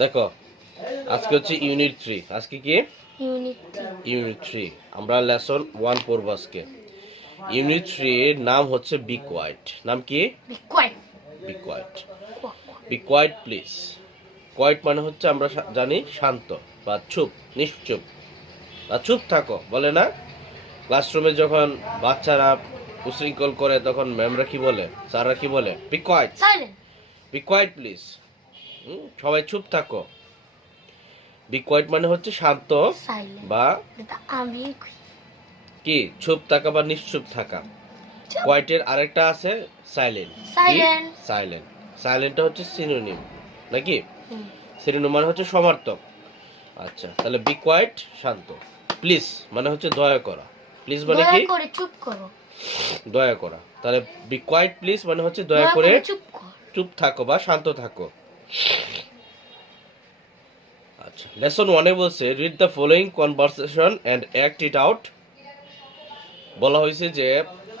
দেখো আজকে হচ্ছে ইউনিট 3। আজকে কি ইউনিট 3? আমরা লেসন 1 পড়ব আজকে। ইউনিট 3 এর নাম হচ্ছে বি কোয়াইট। নাম কি? Be quiet. Be quiet please. Quiet মানে হচ্ছে আমরা জানি শান্ত বা চুপ, নিশ্চুপ বা চুপ থাকো বলে না? ক্লাসরুমে যখন বাচ্চারা উশৃঙ্খল করে তখন ম্যামরা কি বলে, স্যাররা কি বলে? Be quiet, be quiet please. সবাই চুপ থাকো। বি কোয়াইট মানে হচ্ছে শান্ত বা কি চুপ থাকা বা নিশ্চুপ থাকা। কোয়াইটের আরেকটা আছে সাইলেন্ট। সাইলেন্ট, সাইলেন্টটা হচ্ছে সিনোনিম নাকি? সিনোনিম মানে হচ্ছে সমার্থক। আচ্ছা, তাহলে বি কোয়াইট শান্ত, প্লিজ মানে হচ্ছে দয়া করা। প্লিজ মানে কি? দয়া করে চুপ করো, দয়া করা। তাহলে বি কোয়াইট প্লিজ মানে হচ্ছে দয়া করে চুপ থাকো বা শান্ত থাকো। আচ্ছা, লেসন 1 এ বলছে read the following conversation and act it out. বলা হয়েছে যে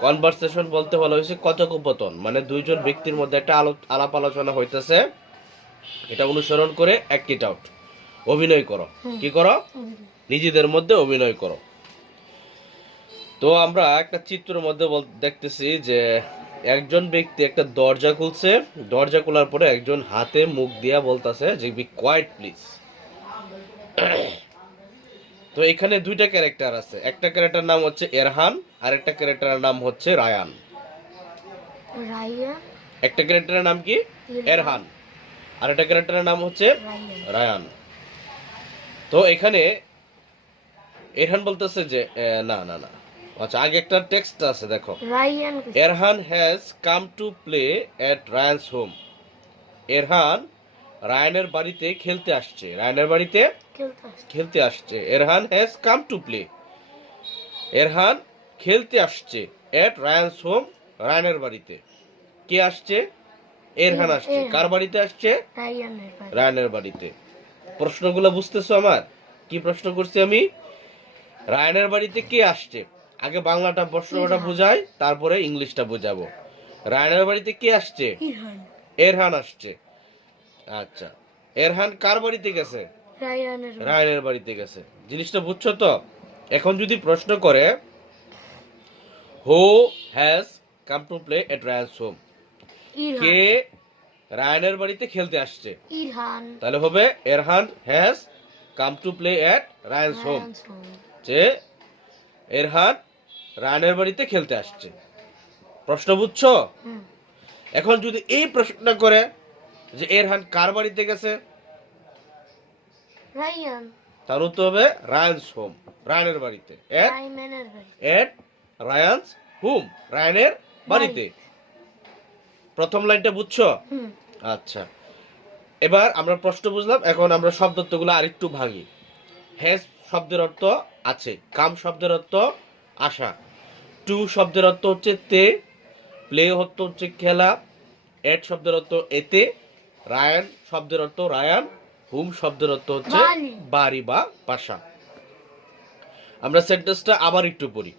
কনভারসেশন বলতে বলা হয়েছে কথোপকথন, মানে দুইজন ব্যক্তির মধ্যে একটা আলাপ আলোচনা হইতেছে, এটা অনুসরণ করে অ্যাক্ট ইট আউট, অভিনয় করো। কি করো? নিজেদের মধ্যে অভিনয় করো। তো আমরা একটা চিত্রের মধ্যে দেখতেছি যে একজন ব্যক্তি একটা দরজা খুলছে, দরজা খোলার পরে একজন হাতে মুখ দিয়া বলতেছে যে বি কোয়াইট প্লিজ। তো এখানে দুইটা ক্যারেক্টার আছে, একটা ক্যারেক্টার নাম হচ্ছে এরহান আর একটা ক্যারেক্টারের নাম হচ্ছে রায়ান। একটা ক্যারেক্টারের নাম কি? এরহান, আর একটা ক্যারেক্টারের নাম হচ্ছে রায়ান। তো এখানে এরহান বলতেছে যে না না না, আচ্ছা আগে একটা টেক্সট আছে দেখো, Erhan has come to play at Rayan's home. Erhan রায়ানের বাড়িতে খেলতে আসছে। রায়ানের বাড়িতে খেলতে আসছে। Erhan has come to play, Erhan খেলতে আসছে এট রায়ানস হোম, রায়ানের বাড়িতে। কে আসছে? এরহান আসছে। কার বাড়িতে আসছে? রায়ানের বাড়িতে। প্রশ্নগুলো বুঝতেছো আমার? কি প্রশ্ন করছি আমি? রায়ানের বাড়িতে কে আসছে, আগে বাংলাটা প্রশ্নটা বুঝাই, তারপরে ইংলিশটা বুঝাবো। রায়ানের বাড়িতে কে আসছে? এরহান আসছে। আচ্ছা, এরহান কার বাড়িতে গেছে? রায়ানের বাড়িতে গেছে। জিনিসটা বুঝছো তো? এখন যদি প্রশ্ন করে who has come to play at Rayan's home, কে রায়ানের বাড়িতে খেলতে আসছে, তাহলে হবে Erhan has come to play at Rayan's home, যে এরহান রায়ানের বাড়িতে খেলতে আসছে। প্রশ্ন বুঝছো? এখন যদি এই প্রশ্নটা করে যে এরহান কার বাড়িতে গেছে, তার উত্তর হবে রায়ানস হোম, রায়ানের বাড়িতে। এট রায়ানস হোম, রায়ানের বাড়িতে। প্রথম লাইনটা বুঝছো? আচ্ছা, এবার আমরা প্রশ্ন বুঝলাম, এখন আমরা শব্দার্থগুলো আরেকটু ভাঙি। হ্যাজ শব্দের অর্থ আছে, কাম শব্দের অর্থ আসা, টু শব্দের অর্থ হচ্ছে তে, প্লে অর্থ হচ্ছে খেলা, এট শব্দের অর্থ এতে, রায়ান শব্দের অর্থ রায়ান, হোম শব্দের অর্থ হচ্ছে বাড়ি বা বাসা। আমরা সেন্টেন্সটা আবার একটু পড়ি।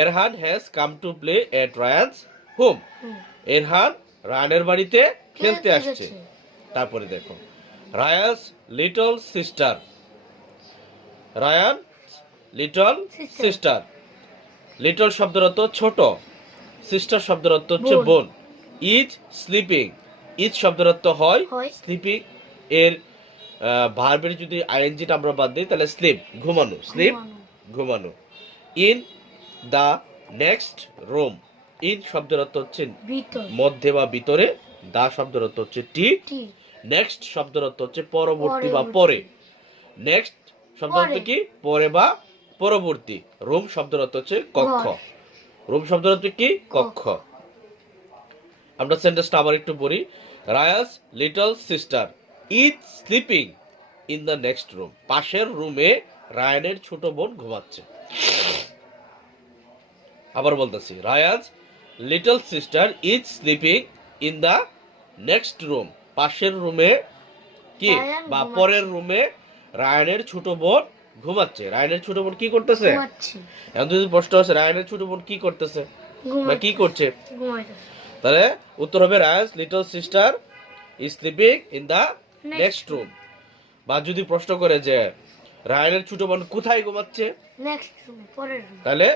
Erhan has come to play at Rayan's home. Erhan রায়ানের বাড়িতে খেলতে আসছে। তারপরে দেখো Rayan's little sister, Rayan little sister. Little শব্দের অর্থ ছোট, সিস্টার শব্দের অর্থ হচ্ছে বোন। ইজ স্লিপিং, ইজ শব্দের অর্থ হয়, স্লিপিং এর ভার্বের যদি আইএনজিটা আমরা বাদ দিই তাহলে স্লিপ, ঘুমানো, স্লিপ ঘুমানো। In the next room, in শব্দের অর্থ হচ্ছে মধ্যে বা ভিতরে, দা শব্দের অর্থ হচ্ছে টি, নেক্সট শব্দের অর্থ হচ্ছে পরবর্তী বা পরে, নেক্সট শব্দের অর্থ কি? পরে বা পরবর্তী। রুম শব্দের অর্থ হচ্ছে কক্ষ, রুম শব্দের অর্থ কি? কক্ষ। আমরা সেন্টেন্সটা আবার একটু পড়ি। Rayan's little sister is sleeping in the next room, পাশের রুমে রায়ানের ছোট বোন ঘুমাচ্ছে। আবার বলতেছি, Rayan's little sister is sleeping in the next room, পাশের রুমে কি বা পরের রুমে রায়ানের ছোট বোন ঘুমাচ্ছে। রায়ানের ছোট বোন কি করতেছে? এখন যদি প্রশ্ন আছে রায়ানের ছোট বোন কি করতেছে বা কি করছে, তাহলে উত্তর হবে Rayan's little sister is sleeping in the next room. বা যদি প্রশ্ন করে যে রায়ানের ছোট বোন কোথায় ঘুমাচ্ছে, নেক্সট রুম, পরের রুম। তাহলে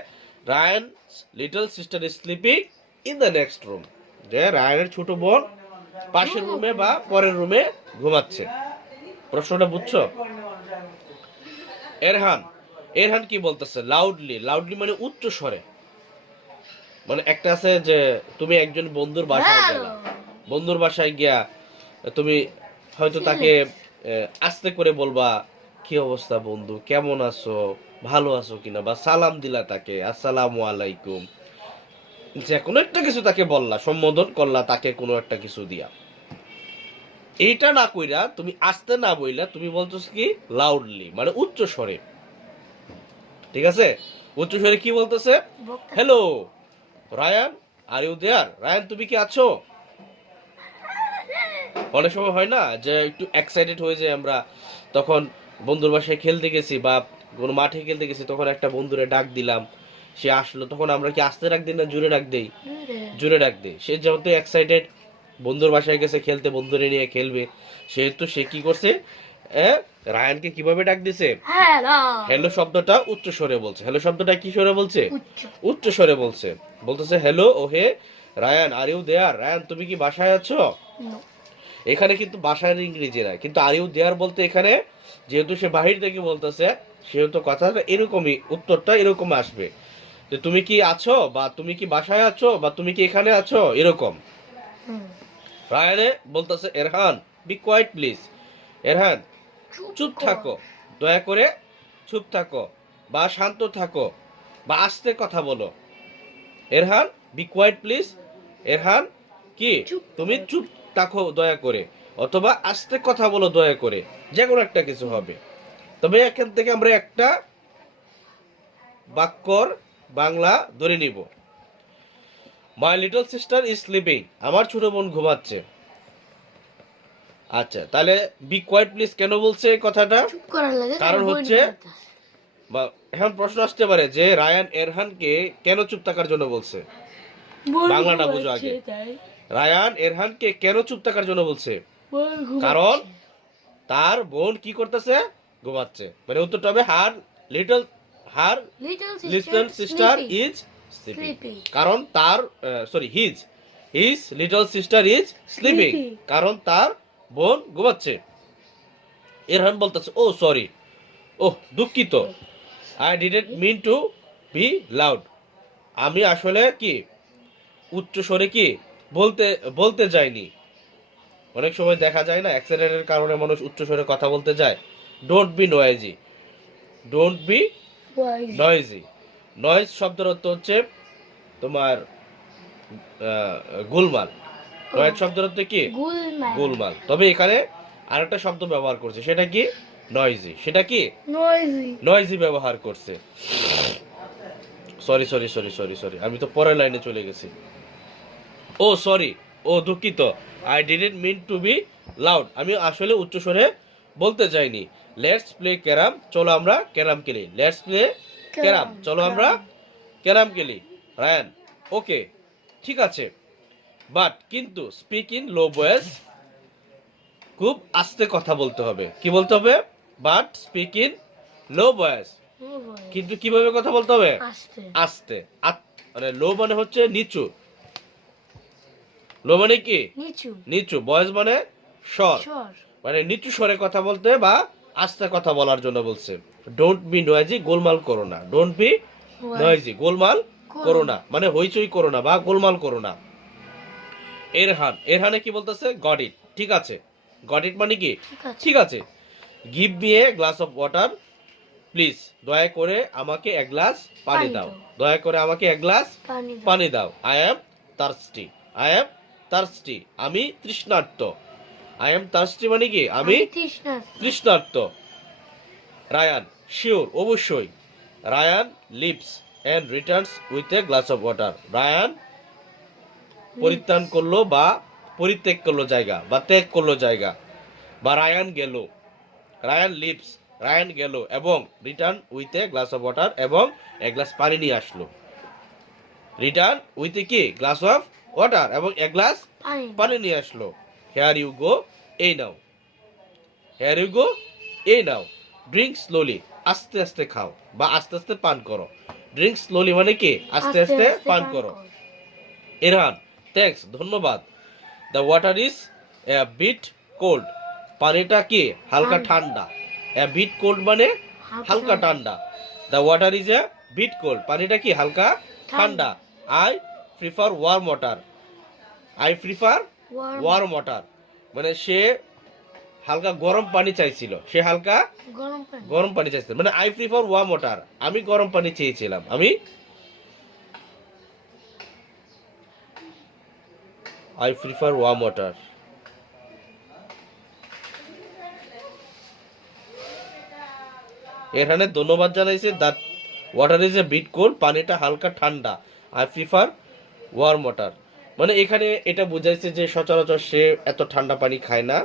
Ryan little sister is sleeping in the next room, যে রায়ানের ছোট বোন পাশের রুমে বা পরের রুমে ঘুমাচ্ছে। প্রশ্নটা বুঝছো? এরহান, এরহান কি বলতেছে? লাউডলি, লাউডলি মানে উচ্চ স্বরে। মানে একটা আছে যে তুমি একজন বন্ধুর বাসায় গেলা, বন্ধুর বাসায় গিয়া তুমি হয়তো তাকে আস্তে করে বলবা কি অবস্থা বন্ধু, কেমন আছো, ভালো আছো কিনা, বা সালাম দিলা তাকে আসসালামু আলাইকুম, যে কোনো একটা কিছু তাকে বললা, সম্বোধন করলা তাকে কোনো একটা কিছু দিয়া। এইটা না কইরা তুমি আস্তে না বইলা তুমি বলতেছ কি লাউডলি, মানে উচ্চ স্বরে। ঠিক আছে? উচ্চ স্বরে কি বলতেছে? Hello Ryan, are you there? Ryan তুমি কি আছো? অনেক সময় হয় না যে একটু এক্সাইটেড হয়ে যায় আমরা, তখন বন্ধুর বাসায় খেলতে গেছি বা কোনো মাঠে খেলতে গেছি, তখন একটা বন্ধুরে ডাক দিলাম, সে আসলো, তখন আমরা কি আস্তে ডাক দিই না জোরে ডাক দেই? জোরে ডাক দেই। সে যেহেতু এক্সাইটেড, বন্ধুর বাসায় গেছে খেলতে, বন্ধুরে নিয়ে খেলবে, সেহেতু সে কি করছে, রায়ানকে কিভাবে ডাক দিছে? হ্যালো শব্দটা উচ্চ স্বরে বলছে। হ্যালো শব্দটা কি স্বরে বলছে? উচ্চ স্বরে বলছে। বলতেছে হ্যালো ও হে Ryan, are you there? Ryan তুমি কি বাসায় আছো? এখানে কিন্তু বাসার ইংরেজি না, কিন্তু আর ইউ দেয়ার বলতে এখানে যেহেতু সে বাহির থেকে বলতেছে, সেহেতু কথাটা এরকমই, উত্তরটা এরকম আসবে যে তুমি কি আছো, বা তুমি কি বাসায় আছো, বা তুমি কি এখানে আছো, এরকম। রায়ানে বলতেছে এরহান বি কোয়াইট প্লিজ। এরহান চুপ থাকো, দয়া করে চুপ থাকো, বা শান্ত থাকো, বা আস্তে কথা বলো। এরহান বি কোয়াইট প্লিজ। এরহান কি তুমি চুপ থাকো দয়া করে, অথবা আস্তে কথা বলো দয়া করে, যে কোনো একটা কিছু হবে। তবে এখান থেকে আমরা একটা বাক্যর বাংলা ধরে নিব। My little sister is sleeping, আমার ছোট বোন ঘুমাচ্ছে। আচ্ছা, তাহলে বি কোয়াইট প্লিজ কেন বলছে এই কথাটা? কারণ হচ্ছে, বা এখন প্রশ্ন আসতে পারে যে রায়ান এরহানকে কেন চুপ থাকার জন্য বলছে। বাংলাটা বুঝো আগে। রায়ান এরহানকে কেন চুপ থাকার জন্য বলছে? কারণ তার বোন কি করতেছে? ঘুমাচ্ছে। মানে উত্তরটা হবে লিটল সিস্টার ইজ স্লিপিং। কারণ তার his little sister is sleeping, কারণ তার বোন ঘুমাচ্ছে। এরহান বলতেছে ও সরি, ওহ দুঃখিত, I didn't mean to be loud, আমি আসলে কি উচ্চ স্বরে কি বলতে যায়নি। অনেক সময় দেখা যায় না অ্যাক্সিডেন্টের কারণে মানুষ উচ্চ স্বরে কথা বলতে যায়। Don't be noisy, don't be noisy. Noise শব্দের অর্থ হচ্ছে তোমার গোলমাল। নয়েজ শব্দের অর্থ কি? গোলমাল। তবে এখানে আরেকটা শব্দ ব্যবহার করছে, সেটা কি? নয়েজি। সেটা কি? নয়েজি ব্যবহার করছে। Sorry sorry sorry sorry sorry, আমি তো পরের লাইনে চলে গেছি। ও সরি, ও দুঃখিত, I didn't mean to be loud, আমি আসলে উচ্চ স্বরে বলতে চাইনি। লেটস প্লে ক্যারাম, চলো আমরা ক্যারাম খেলি। লেটস প্লে ক্যারাম, চলো আমরা ক্যারাম খেলি। রায়ান ওকে ঠিক আছে, বাট কিন্তু স্পিক ইন লো ভয়েস, খুব আস্তে কথা বলতে হবে। কি বলতে হবে? But speak in low voice, কিন্তু কিভাবে কথা বলতে হবে? আস্তে। মানে লো মানে হচ্ছে নিচু, লো মানে কি? নিচু। ভয়েস মানে স্বর, মানে নিচু স্বরে কথা বলতে বা আস্তে কথা বলার জন্য বলছে। ডোন্ট বি নয়েজি, গোলমাল করো না। ডোন্ট বি নয়েজি, গোলমাল করো না, মানে হইচই করো না বা গোলমাল করো না। এরহানে কি বলতেছে? গট ইট, ঠিক আছে। গট ইট মানে কি? ঠিক আছে। Give me a glass of water please, দয়া করে আমাকে এক গ্লাস পানি দাও। দয়া করে আমাকে এক গ্লাস পানি দাও। I am thirsty, I am thirsty, আমি তৃষ্ণার্ত। আই অ্যাম থার্স্টি মানে কি? আমি তৃষ্ণার্ত। রায়ান শিওর, অবশ্যই। Ryan leaves and returns with a glass of water, Ryan পরিত্যাগ করলো বা পরিত্যাগ করলো জায়গা, বা ত্যাগ করলো জায়গা। বা রায়ান গেল, রায়ান লিভস, রায়ান গেল এবং return with a glass of water, এবং এক গ্লাস পানি নিয়ে আসলো। রিটার্ন উইথ এ কি? গ্লাস অফ ওয়াটার, এবং এক গ্লাস পানি নিয়ে আসলো। হেয়ার ইউ গো, এই নাও। হেয়ার ইউ গো, এই নাও। ড্রিঙ্ক স্লোলি, আস্তে আস্তে খাও বা আস্তে আস্তে পান করো। ড্রিঙ্ক স্লোলি মানে কি? আস্তে আস্তে পান করো। এরহান, থ্যাঙ্কস, ধন্যবাদ। The water is a bit cold, পানিটা কি? হালকা ঠান্ডা। এ বিট কোল্ড মানে হালকা ঠান্ডা। The water is a bit cold, পানিটা কি? হালকা ঠান্ডা। I prefer warm water, I prefer warm water মানে সে হালকা গরম পানি চাইছিল, সে হালকা গরম পানি চাইছিল, মানে আই প্রিফার ওয়ার্ম ওয়াটার, আমি গরম পানি চেয়েছিলাম, আমি আই প্রিফার ওয়ার্ম ওয়াটার। এখানে ধন্যবাদ জানাইছে that water is a bit cold, পানিটা হালকা ঠান্ডা। আই প্রিফার ওয়ার্ম ওয়াটার মানে এখানে এটা বুঝাইছে যে সচরাচর সে এত ঠান্ডা পানি খায় না,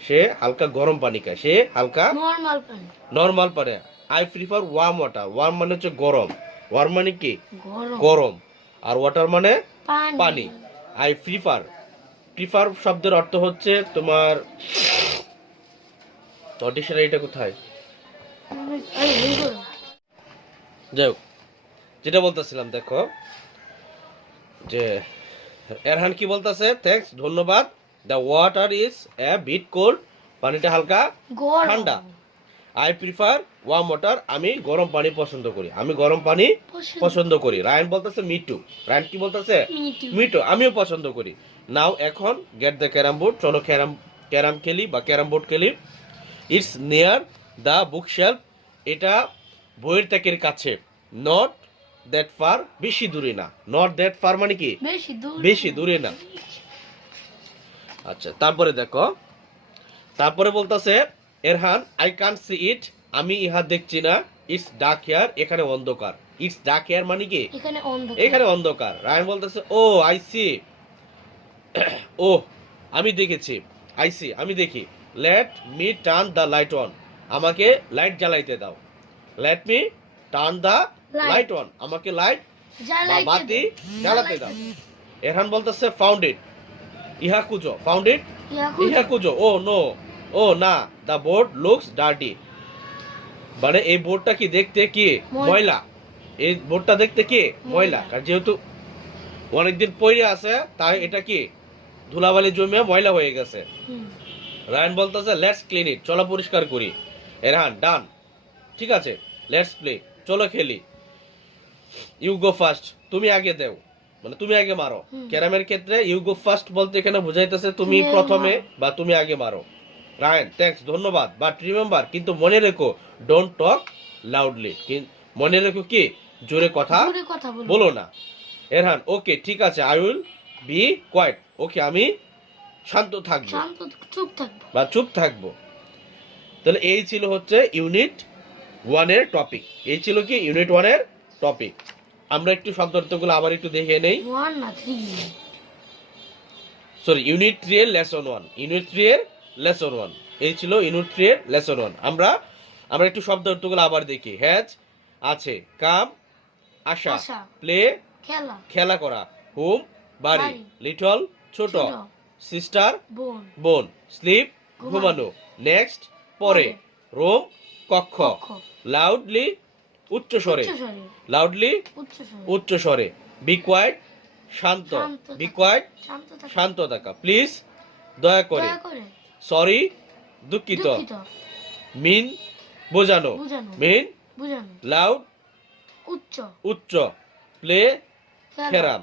সে হালকা গরম পানি খায়, সে হালকা নরমাল পানি। I prefer warm water, warm মানে হচ্ছে গরম, ওয়ার্ম মানে কি? গরম। আর ওয়াটার মানে পানি। আই প্রিফার, প্রিফার শব্দের অর্থ হচ্ছে তোমার ডিকশনারিটা কোথায়? যাই হোক, যেটা বলতেছিলাম দেখো যে এরহান কি বলতেছে? থ্যাঙ্কস, ধন্যবাদ। The water is a bit cold, পানিটা হালকা ঠান্ডা। আই প্রিফার ওয়ার্ম ওয়াটার, আমি গরম পানি পছন্দ করি, আমি গরম পানি পছন্দ করি। রায়ান বলতেছে মি টু, রায়ান কি বলতেছে? মি টু, আমিও পছন্দ করি। নাও এখন গেট দ্য ক্যারাম বোর্ড, চলো ক্যারাম খেলি বা ক্যারাম বোর্ড খেলি। It's near the book shelf, এটা বইয়ের তাকের কাছে। নট দ্যাট ফার, বেশি দূরে না। নট দ্যাট ফার মানে কি? বেশি দূরে না। আচ্ছা, তারপরে দেখো, তারপরে বলতেছে এরহান আই কান্ট সি ইট, আমি ইহা দেখছি না। ইটস ডার্ক হিয়ার, এখানে অন্ধকার। ইটস ডার্ক হিয়ার মানে কি? এখানে অন্ধকার। রায়ান বলতেছে ও আই সি, ও আমি দেখেছি। আই সি, আমি দেখি। Let me turn the light on, আমাকে লাইট জ্বালাইতে দাও। Let me turn the light on, আমাকে লাইট বা বাতি জ্বালাতে দাও। এরহান বলতেছে ফাউন্ড ইট, ইহা খুঁজো। ফাউন্ড ইট, ইহা খুঁজো। ও নো, ও না। দ্য বোর্ড লুকস ডার্টি, মানে এই বোর্ডটা কি? দেখতে কি? ময়লা। এই বোর্ডটা দেখতে কি? ময়লা। কারণ যেহেতু অনেকদিন পরে আছে, তাই এটা কি? ধুলাবালি জমে ময়লা হয়ে গেছে। রায়ান বলতেছে লেটস ক্লিন ইট, চলো পরিষ্কার করি। এরহান ডান, ঠিক আছে। লেটস প্লে, চলো খেলি। ইউ গো ফার্স্ট, তুমি আগে দেও, মানে তুমি আগে মারো। ক্যারামের ক্ষেত্রে ইউ গো ফার্স্ট বলতে এখানে বুঝাইতেছে তুমি প্রথমে বা তুমি আগে মারো। রায়ান থ্যাঙ্কস, ধন্যবাদ। বাট রিমেম্বার, কিন্তু মনে রেখো, ডোন্ট টক লাউডলি, মনে রেখো কি? জোরে কথা বলো না। এরহান ওকে, ঠিক আছে। আই উইল বি কোয়াইট, ওকে আমি শান্ত থাকবো বা চুপ থাকবো। তাহলে এই ছিল হচ্ছে ইউনিট 1 এর টপিক। এই ছিল কি? ইউনিট 1 এর টপিক। আমরা একটু শব্দার্থগুলো আবার একটু দেখে নেই। সরি, ইউনিট 3 এর লেসন 1, ইউনিট 3 এর লেসন 1, এই ছিল ইউনিট 3 এর লেসন 1। আমরা একটু শব্দার্থগুলো আবার দেখি। হ্যাজ আছে, কাম আসা, প্লে খেলা করা, হোম বাড়ি, লিটল ছোট, সিস্টার বোন, স্লিপ ঘুমানো, নেক্সট পরে, রোম কক্ষ, লাউডলি উচ্চ স্বরে, লাউডলি উচ্চ স্বরে, বি কোয়াইট শান্ত, বি কোয়াইট শান্ত থাকা, প্লিজ দয়া করে, সরি দুঃখিত, মিন বোঝানো, মিন লাউড উচ্চ, প্লে ক্যারাম,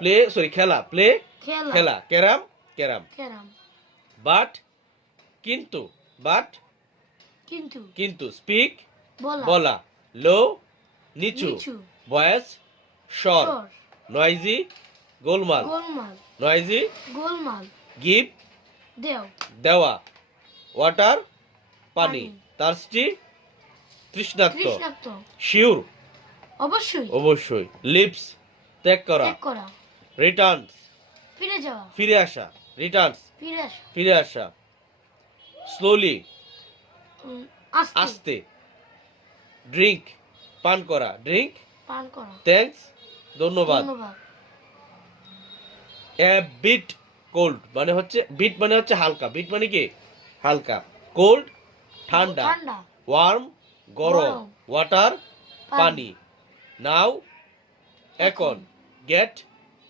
প্লে সরি খেলা, প্লে খেলা, ক্যারাম ক্যারাম, বাট কিন্তু, বাট কিন্তু, স্পিক বলা, লো নিচু, ভয়েস স্বর, নয়েজি গোলমাল, নয়েজি গিভ দেওয়া, ওয়াটার পানি, থার্স্টি তৃষ্ণার্ত, শিওর অবশ্যই, লিপস ত্যাগ করা, রিটার্নস ফিরে আসা, রিটার্নস ফিরে আসা, স্লোলি আস্তে, ড্রিঙ্ক পান করা, ড্রিঙ্ক থ্যাঙ্কস ধন্যবাদ, এ বিট কোল্ড মানে হচ্ছে বিট মানে হচ্ছে হালকা, বিট মানে কি হালকা, কোল্ড ঠান্ডা, ঠান্ডা, ওয়ার্ম গরম, গরম, ওয়াটার পানি, পানি, নাও এখন, গেট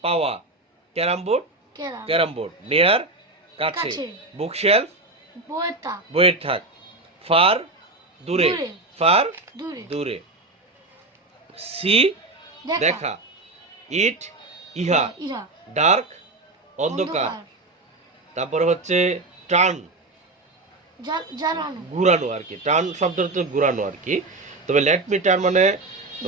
পাওয়া, ক্যারাম বোর্ড কেরাম, ক্যারাম বোর্ড, নেয়ার কাছে, কাছে, বুকশেলফ বইতা, বইয়ের থাক, ফার দূরে, দূরে, ফার দূরে, দূরে, সি দেখা, ইট ইহা, ইহা, ডার্ক অন্ধকার, তারপরে হচ্ছে টার্ন জ্বালানো, ঘুরানো আর কি, টার্ন শব্দটা তো ঘুরানো আর কি। তবে লেট মি টার্ন মানে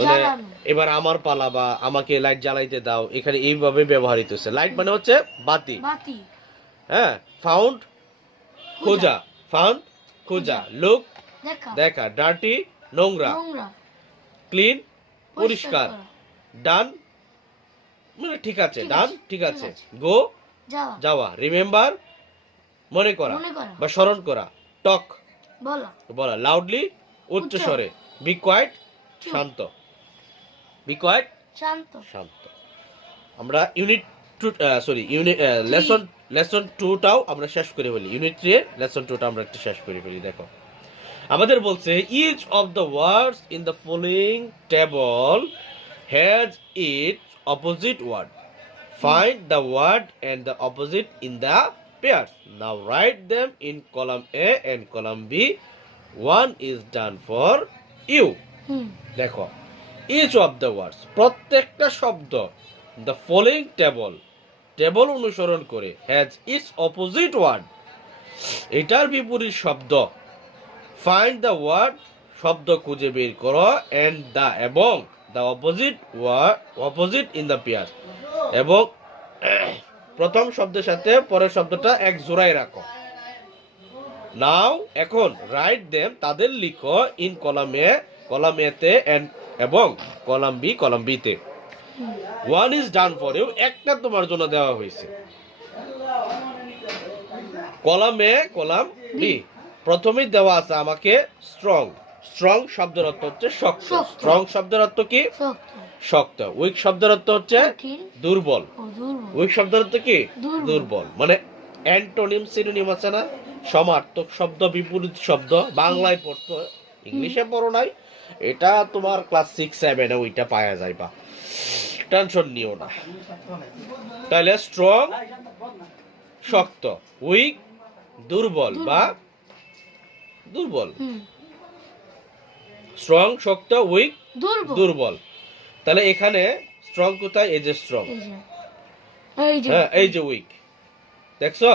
জ্বালানো, এবার আমার পালা বা আমাকে লাইট জ্বালাইতে দাও, এখানে এইভাবে ব্যবহৃত হচ্ছে। লাইট মানে হচ্ছে বাতি, বাতি, হ্যাঁ। ফাউন্ড খোঁজা, ফাউন্ড খোঁজা, লুক দেখা, দেখা, ডার্টি নোংরা, নোংরা, ক্লিন পরিষ্কার, করা, ডান মানে ঠিক আছে, ঠিক ডান আছে, ঠিক ঠিক আছে, আছে। গো যাওয়া, যাওয়া, রিমেম্বার মনে করা মনে করা, বা স্মরণ করা, টক বলা, বলা, লাউডলি উচ্চ উচ্চ স্বরে, বি কোয়াইট চুপ, শান্ত, বি কোয়াইট শান্ত, শান্ত। আমরা ইউনিট লেসন 2 টাও আমরা শেষ করে ফেলি, ইউনিট 3 এর লেসন 2 টা আমরা একটু শেষ করে ফেলি। দেখো আমাদের বলছে each of the words in the following table has its opposite word, find the word and the opposite in the pairs, now write them in column A and column B, one is done for you. দেখো each of the words প্রত্যেকটা শব্দ the following table অনুসরণ করে has its opposite word এটার বিপরীত শব্দ, find the word শব্দ খুঁজে বের করো, and the এবং the opposite in the pair এবং প্রথম শব্দের সাথে পরের শব্দটা এক জোড়ায় রাখো। নাও এখন রাইট দেম তাদের লিখো ইন কলাম এ তে এবং কলাম বি তে। One is done for you একটা তোমার জন্য দেওয়া হয়েছে। কলাম বি প্রথমেই দেওয়া আছে আমাকে স্ট্রং শব্দের অর্থ হচ্ছে শক্ত, স্ট্রং শব্দের অর্থ কি শক্ত, উইক শব্দের অর্থ হচ্ছে দুর্বল, উইক শব্দের অর্থ কি দুর্বল, মানে অ্যান্টোনিম সিনোনিম আছে না, সমার্থক শব্দ বিপরীত শব্দ, বাংলায় পড়তো ইংলিশে পড়ো নাই, এটা তোমার ক্লাস 6-7 এ ওইটা পাওয়া যায়, বা টেনশন নিও না। তাহলে স্ট্রং শক্ত, উইক দুর্বল বা দুর্বল, স্ট্রং শক্ত উইক দুর্বল। তাহলে এখানে স্ট্রং কোথায়, এই যে স্ট্রং, হ্যাঁ এই যে উইক, দেখছো?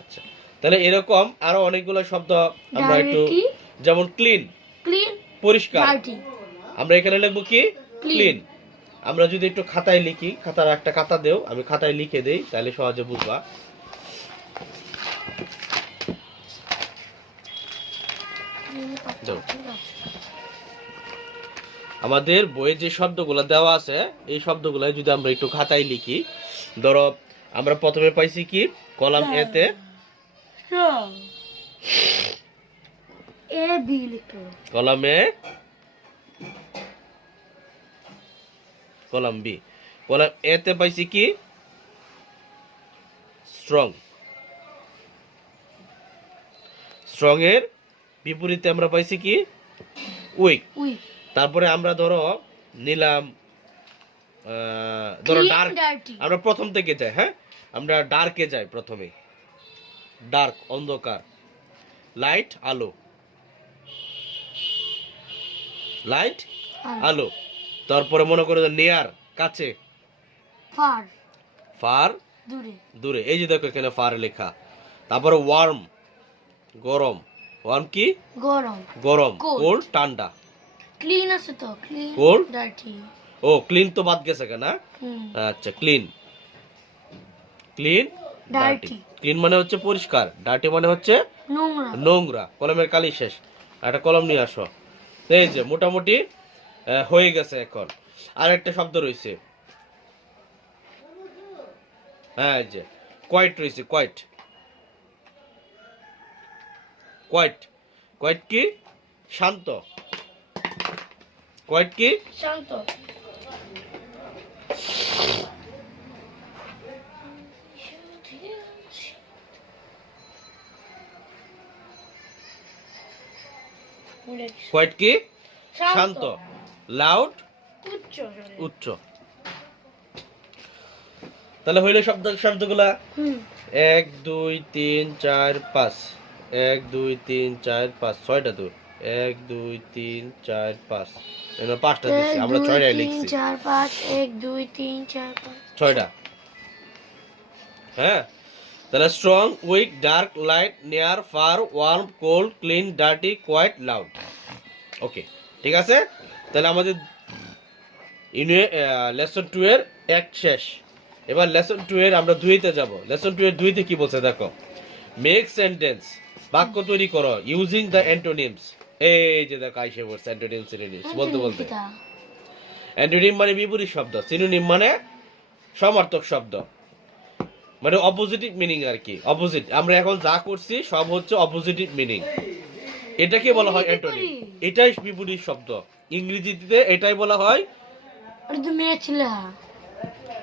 আচ্ছা তাহলে এরকম আরো অনেকগুলো শব্দ আমরা একটু, যেমন ক্লিন পরিষ্কার, আমরা এখানে লিখবো কি ক্লিন। আমরা যদি একটু খাতায় লিখি, খাতার একটা খাতা দেও, আমি খাতায় লিখে দেই তাহলে সহজে বুঝবা। আমাদের বইয়ে যে শব্দগুলো দেওয়া আছে এই শব্দগুলো যদি আমরা একটু খাতায় লিখি, ধরো আমরা প্রথমে পাইছি কি কলাম এ তে column A, column B, column A তে পাইছি কি স্ট্রং এর বিপরীতে আমরা পাইছি কি উইক। তারপরে আমরা ধরো নিলাম ধরো ডার্ক, আমরা প্রথম থেকে যাই, হ্যাঁ আমরা ডার্কে যাই, প্রথমে ডার্ক অন্ধকার, লাইট আলো, তারপরে মনে করো নিয়ার কাছে, ফার দূরে, এই যে দেখো এখানে ফার লেখা। তারপরে ওয়ার্ম গরম, ওয়ার্ম কি গরম, কোল্ড ঠান্ডা, ক্লিন আছে তো, কোল্ড ডার্টি, ও ক্লিন তো বাদ গেছে কেন? আচ্ছা ক্লিন ডার্টি, ক্লিন মানে হচ্ছে পরিষ্কার, ডার্টি মানে হচ্ছে নোংরা। কলমের কালি শেষ, একটা কলম নিয়ে আসো। এই যে মোটামুটি হয়ে গেছে। এখন আর একটা শব্দ রয়েছে, হ্যাঁ এই যে কোয়াইট রয়েছে, কোয়াইট কি শান্ত, কোয়াইট কি শান্ত, কোয়াইট কি শান্ত, লাউড উচ্চ স্বরে। উচ্চ। তাহলে হইলো শব্দগুলা 1 2 3 4 5, 1 2 3 4 5, 6টা তো 1 2 3 4 5, এখানে 5টা দিছি, আমরা 6টাই লিখছি। 4 5 1 2 3 4 5 6টা। হ্যাঁ, তাহলে strong, weak, dark, light, near, far, warm, cold, clean, dirty, quiet, loud. Okay, ঠিক আছে। তাহলে আমাদের লেসন 2 এর এক শেষ। এবার লেসন 2 এর আমরা 2তে যাব। লেসন 2 এর 2তে কি বলছে দেখো, মেক সেন্টেন্স, বাক্য তৈরি করো ইউজিং দ্য অ্যান্টোনিমস। এই যে দেখো আইসে বলছে অ্যান্টোনিম সিনোনিমস বলতে বলতে। অ্যান্টোনিম মানে বিপরীত শব্দ, সিনোনিম মানে সমার্থক শব্দ, মানে অপোজিটিভ মিনিং আর কি। অপোজিট, আমরা এখন যা করছি সব হচ্ছে অপোজিটিভ মিনিং। এটাকে বলা হয় অ্যান্টোনিম, এটাই বিপরীত শব্দ। ইংরেজিতে এটাই বলা হয় এটা তো ম্যাচ লা,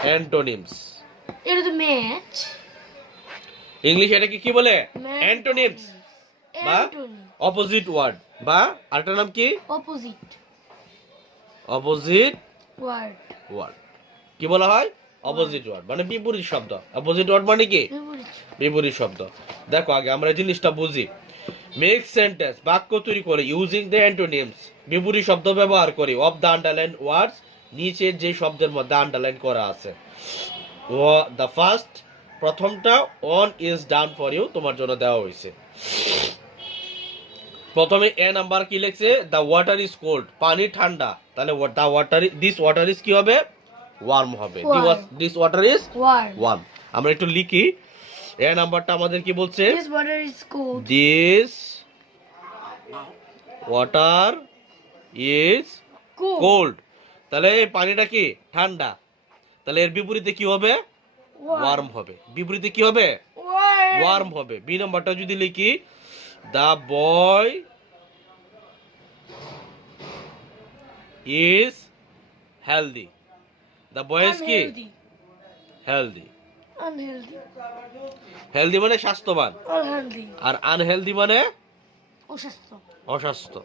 অ্যান্টোনিমস। এটা তো ম্যাচ। ইংলিশ এটাকে কি বলে? অ্যান্টোনিমস বা অ্যান্টোনিম, অপোজিট ওয়ার্ড, বা আরেকটার নাম কি? Opposite opposite word. ওয়ার্ড কি বলা হয়? অপোজিট ওয়ার্ড মানে বিপরীত শব্দ। অপোজিট ওয়ার্ড মানে কি? বিপরীত শব্দ। দেখো আগে আমরা জিনিসটা বুঝি। মেক সেন্টেন্স, বাক্য তৈরি করে ইউজিং দ্য অ্যান্টোনিমস, বিপরীত শব্দ ব্যবহার করি, অফ দ্য আন্ডারলাইন ওয়ার্ডস, নিচের যে শব্দের মধ্যে আন্ডারলাইন করা আছে। দ্য ফার্স্ট, প্রথমটা, one is done for you, তোমার জন্য দেওয়া হয়েছে। প্রথমে এ নাম্বার কি লিখছে? দ্য ওয়াটার ইজ কোল্ড, পানি ঠান্ডা। তাহলে the water, this water is কি হবে? ওয়ার্ম হবে। This water is warm. আমরা একটু লিখি। এ নাম্বারটা আমাদের কি বলছে? This water is cold. This water is Cold. Cold. তাহলে এই পানিটা কি ঠান্ডা। তাহলে এর বিপরীতে কি হবে? ওয়ার্ম হবে। বিপরীতে কি হবে? Warm. ওয়ার্ম হবে। বি নাম্বারটা যদি লিখি, the boy is healthy. The boy is কি? Unhealthy. হেলদি। Unhealthy. হেলদি মানে স্বাস্থ্যবান, Unhealthy. আর আনহেলদি মানে অসুস্থ, অস্বাস্থ্য।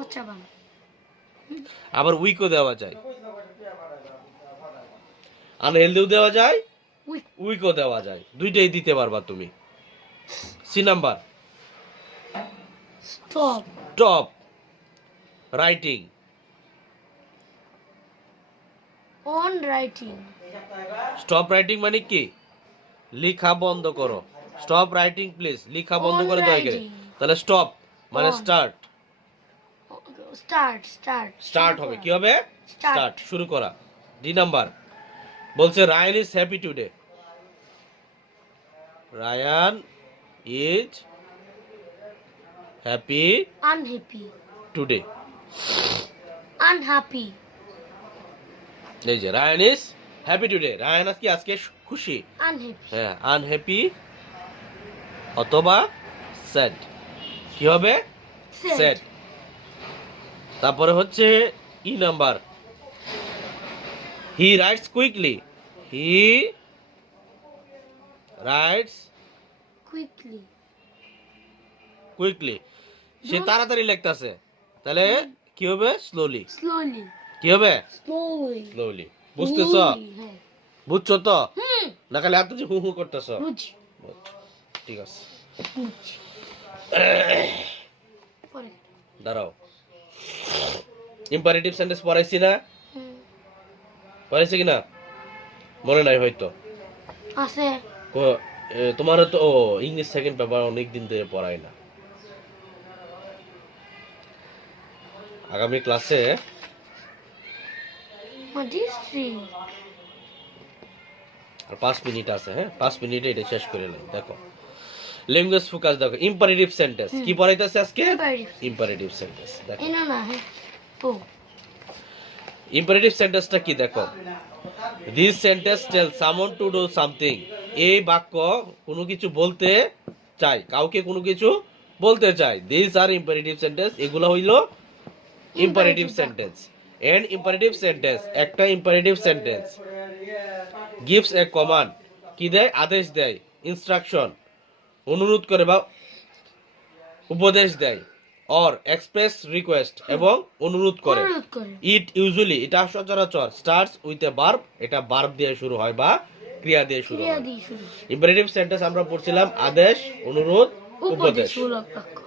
অচাবান। আবার উইকও দেওয়া যায়, আনহেলদিও দেওয়া যায়, Weak. উইকও দেওয়া যায়, দুইটাই দিতে পারবা তুমি। C number, Stop. Stop writing. On writing. Stop writing মানে কি? লেখা বন্ধ করো। স্টপ রাইটিং প্লিজ, লেখা বন্ধ On করে দাও আগে। writing. তাহলে স্টপ মানে On. স্টার্ট। Start. স্টার্ট হবে, কি হবে? Start. স্টার্ট, শুরু করা। ডি নাম্বার বলছে Ryan is happy today. Ryan is happy Unhappy. Today. Unhappy. এই যে Ryan is happy today, Ryan আজকে খুশি। Unhappy. হ্যাঁ, আনহ্যাপি অথবা স্যাড, কি হবে? Sad. স্যাড। তারপরে হচ্ছে E number, he writes quickly. He writes Quickly. Quickly, সে তাড়াতাড়ি লিখতেছে। তাহলে কি হবে? স্লোলি। Slowly. কি হবে? Slowly. স্লোলি। বুঝতেছ? Slowly, হ্যাঁ। বুঝছো তো? হুম। না খালি এত যে হু হু করতেছ? বুঝছি। ঠিক আছে, বুঝছি। পরে। দাঁড়াও। ইম্পারেটিভ সেন্টেন্স পড়াইছি না? হুম। পড়াইছি কিনা মনে নাই হয়তো। আছে। তোমার তো ইংলিশ সেকেন্ড পেপার অনেক দিন ধরে পড়াই না। আগামী ক্লাসে আর 5 মিনিট আছে। হ্যাঁ, 5 মিনিটে এটা শেষ করে নেই। দেখো ল্যাঙ্গুয়েজ ফোকাস, দেখো ইম্পারেটিভ সেন্টেন্স কি পড়াইতেছে আজকে? Imperative sentence. দেখো ইম্পারেটিভ সেন্টেন্সটা কি? দেখো, this sentence tell someone to do something. এই বাক্য কোনো কিছু বলতে চাই, কাউকে কোনো কিছু বলতে চাই। দিস আর ইম্পারেটিভ সেন্টেন্স, এগুলো হইলো imperative sentence. And imperative sentence, একটা imperative sentence gives a command, কি দেয়? আদেশ দেয়, ইনস্ট্রাকশন অনুরোধ করে বা উপদেশ দেয়, অর এক্সপ্রেস রিকোয়েস্ট এবং অনুরোধ করে। অনুরোধ করে। ইট ইউজুয়ালি এটা সচরাচর স্টার্টস উইথ এ ভার্ব, এটা ভার্ব দিয়ে শুরু হয় বা ক্রিয়া দিয়ে শুরু ক্রিয়া হয়। দিয়ে শুরু। ইম্পারেটিভ সেন্টেন্স আমরা পড়ছিলাম আদেশ, অনুরোধ, উপদেশ। উপদেশমূলক বাক্য।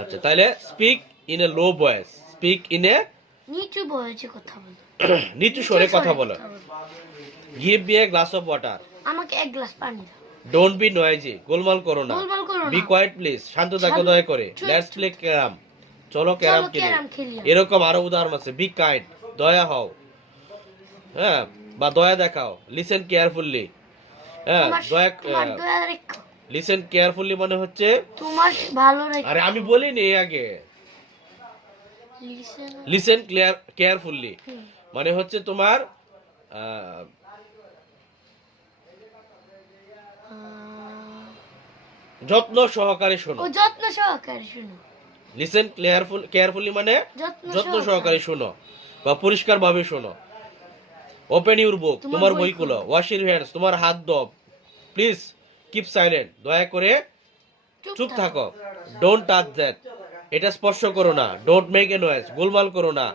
আচ্ছা, তাহলে speak in a low voice, speak in a নিচু বয়সে কথা বলো। নিচু স্বরে কথা বলো। Give me a glass of water, আমাকে এক গ্লাস পানি দাও। ডোন্ট বি নয়েজি, গোলমাল করো না। গোলমাল করো না। বি কোয়াইট প্লিজ, শান্ত থাকো দয়া করে। চুপ। লেটস প্লে ক্যারাম, চলো ক্যারাম চলো খেলি। ক্যারাম খেলি। এরকম আরো উদাহরণ আছে। বি কাইন্ড, দয়া হও, হ্যাঁ, বা দয়া দেখাও। লিসেন কেয়ারফুলি, হ্যাঁ, তোমার দয়া রেখো। লিসেন কেয়ারফুলি মানে হচ্ছে তোমার ভালো রেখো। আরে আমি বলিনি আগে। লিসেন। লিসেন কেয়ারফুলি মানে হচ্ছে তোমার যত্ন সহকারে শোনো। ও যত্ন সহকারে শুনো। লিসেন কেয়ারফুলি মানে যত্ন সহকারে শোনো বা পরিষ্কার ভাবে শোনো। ওপেন ইউর বুক, তোমার বই খুলো। ওয়াশ ইউর হ্যান্ডস, তোমার হাত ধোও। প্লিজ কিপ সাইলেন্ট, দয়া করে চুপ থাকো। ডোন্ট টাচ দ্যাট, এটা স্পর্শ করো না। ডোন্ট মেক এ নয়েজ, গোলমাল করো না।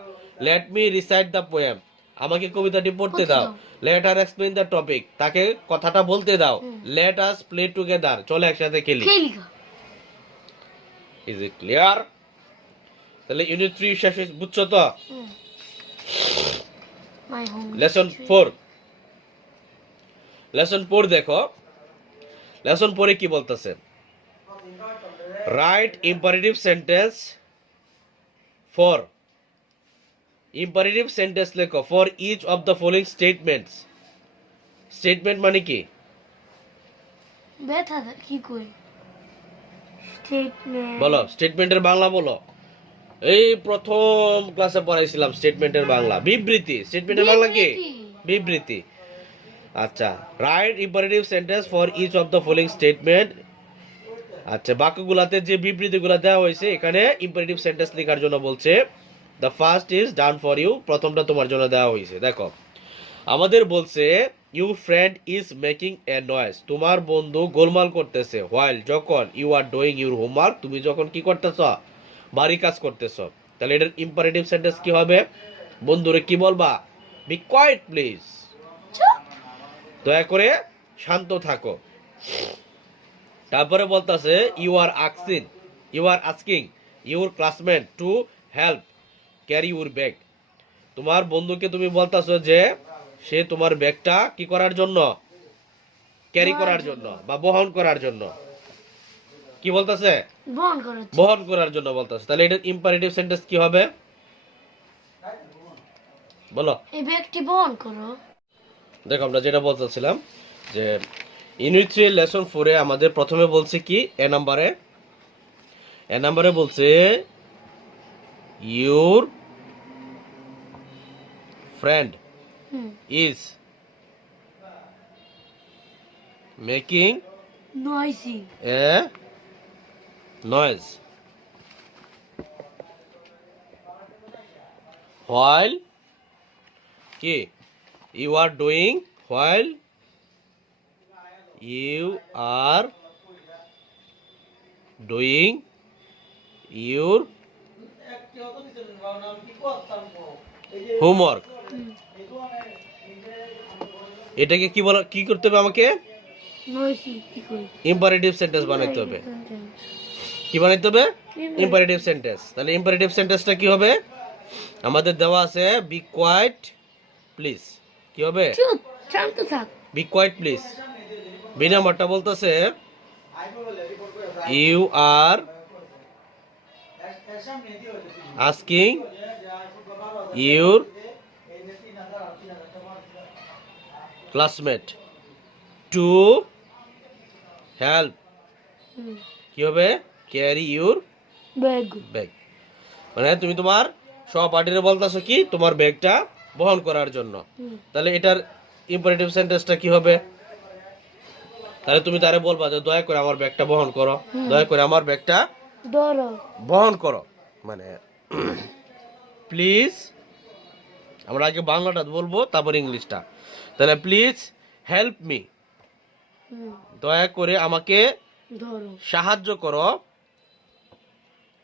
Let me recite the poem, আমাকে কবিতাটি পড়তে দাও। Let us explain the topic, তাকে কথাটা বলতে দাও। লেট আস প্লে টুগেদার, চলো একসাথে খেলি। Is it clear? তাহলে ইউনিট 3 শেষ বুঝছো তো? লেসন 4, লেসন 4 দেখো। লেসন 4 কি বলতেছে? Write imperative sentence for, imperative sentence লেখো for each of the following statements. Statement মানে কি? ব্যথা কি কই? স্টেটমেন্ট বলো, স্টেটমেন্টের বাংলা বলো। এই প্রথম ক্লাসে পড়াইছিলাম স্টেটমেন্টের বাংলা, বিবৃতি। স্টেটমেন্টের বাংলা কি? বিবৃতি। আচ্ছা, write imperative sentence for each of the following statement. আচ্ছা, বাক্যগুলোতে যে বিবৃতিগুলো দেওয়া হয়েছে এখানে ইম্পারেটিভ সেন্টেন্স লেখার জন্য বলছে the first is done for you, প্রথমটা তোমার জন্য দেওয়া হয়েছে। দেখো, আমাদের বলছে you friend is making a noise, তোমার বন্ধু গোলমাল করতেছে। হোয়াইল, যখন। You are doing your homework, তুমি যখন কি করতেছ? বাড়ি কাজ করতেছ। তাহলে এটার ইম্পারেটিভ সেন্টেন্স কি হবে? বন্ধুরে কি বলবা? বি কোয়াইট প্লিজ, দয়া করে শান্ত থাকো। তারপরে বলতেছে you are asking your classmate to help carry your bag, তোমার বন্ধুকে তুমি বলতেছো যে সে তোমার ব্যাগটা কি করার জন্য? ক্যারি করার জন্য বা বহন করার জন্য। কি বলতেছে? বহন করার জন্য বলতেছে। তাহলে এটা ইম্পারেটিভ সেন্টেন্স কি হবে? বলো। এই ব্যাগটি বহন করো। দেখো, আমরা যেটা বলতেছিলাম যে ইউনিট 3 লেসন 4 এ আমাদের প্রথমে বলছে কি, এ নাম্বারে বলছে your friend is making a noise while কি you are doing while you are doing your homework। এটাকে কি বলা, কি করতে হবে আমাকে? ইম্পারেটিভ সেন্টেন্স বানাইতে হবে। কি বানাইতে হবে? Imperative sentence. তাহলে ইম্পারেটিভ সেন্টেন্সটা কি হবে? আমাদের দেওয়া আছে বি কোয়াইট প্লিজ। কি হবে? শান্ত থাক। B quiet please. বি নাম্বারটা বলতেছে you are asking your classmate to help, কি হবে? Carry your bag. মানে তুমি তোমার সহপাঠীরে বলতেছো কি তোমার ব্যাগটা বহন করার জন্য। তাহলে এটার ইম্পারেটিভ সেন্টেন্সটা কি হবে? তাহলে তুমি তারে বলবা যে দয়া করে আমার ব্যাগটা বহন করো, দয়া করে আমার ব্যাগটা বহন করো। মানে প্লিজ, আমরা আগে বাংলাটা বলবো তারপর ইংলিশটা। তাহলে প্লিজ হেল্প মি, দয়া করে আমাকে সাহায্য করো।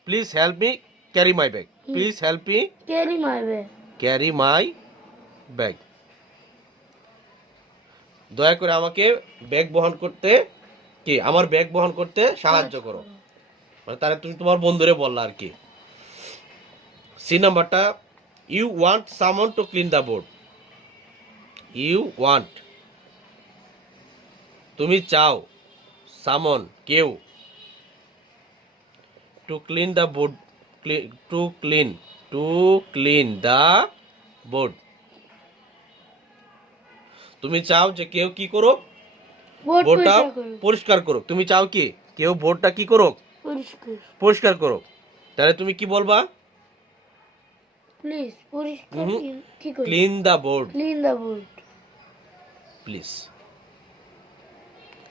Please help me carry my bag, please help me carry my bag, carry my bag. দয়া করে আমাকে ব্যাগ বহন করতে, কি আমার ব্যাগ বহন করতে সাহায্য করো, মানে তারা তুমি তোমার বন্ধুরে বললা আর কি। সি নাম্বারটা, you want someone to clean the board, you want তুমি চাও, সামন কেউ, to clean the board, to clean the board, তুমি চাও যে কেউ কি করুক, বোর্ড বোর্ডটা পরিষ্কার করো, পরিষ্কার করুক। তুমি চাও কি কেউ বোর্ডটা কি করুক, পরিষ্কার, পরিষ্কার করুক। তাহলে তুমি কি বলবা? প্লিজ পরিষ্কার কি করি, clean the board, clean the board, please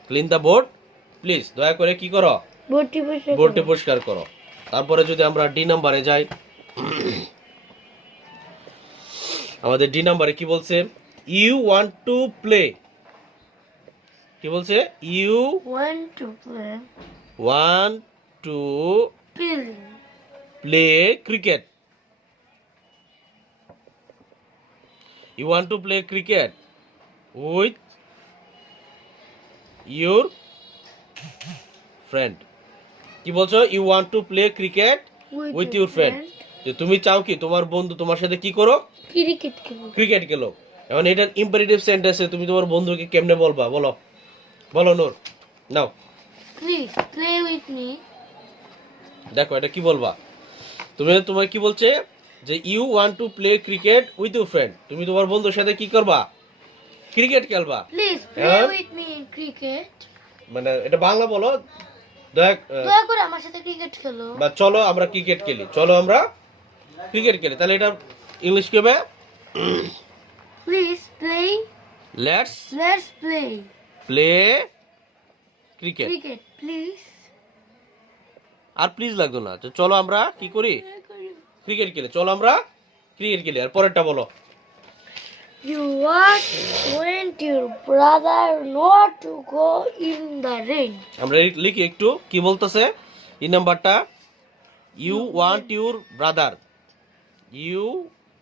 clean the board, please দয়া করে কি করো, বোর্ডটি পরিষ্কার বোর্ডটি করো। পরিষ্কার করো। তারপরে যদি আমরা ডি নাম্বারে যাই, আমাদের ডি নাম্বারে কি বলছে? ইউ ওয়ান্ট টু প্লে, কি বলছে? You Want to play want to peeling, play cricket, you want to play cricket with your friend. কি বলছো? You want to play cricket with your friend, যে তুমি চাও কি তোমার বন্ধু তোমার সাথে কি করো, ক্রিকেট খেলো। ক্রিকেট খেলো। এখন এটার ইম্পারেটিভ সেন্টেন্সে তুমি তোমার বন্ধুকে কেমনে বলবা, বলো বলো নূর, নাও Please play with me. দেখো এটা কি বলবা তুমি। তোমার কি বলছে যে you want to play cricket with your friend, তুমি তোমার বন্ধুর সাথে কি করবা, ক্রিকেট খেলবা। Please play হ্যাঁ? with me in cricket. মানে এটা বাংলা বলো, দয়া করে আমার সাথে ক্রিকেট খেলো। বা চলো আমরা ক্রিকেট খেলি, চলো আমরা ক্রিকেট খেলি। তাহলে এটা ইংলিশ কি হবে? Please play. Let's Let's play play cricket. cricket, please. আর প্লিজ লাগতো না, তো চলো আমরা কি করি, ক্রিকেট খেলি, চলো আমরা ক্রিকেট খেলি। আর পরেরটা বলো। You want your brother not to go in the rain. আমরা লিখি একটু কি বলতেছে এই নাম্বারটা। You want your brother, you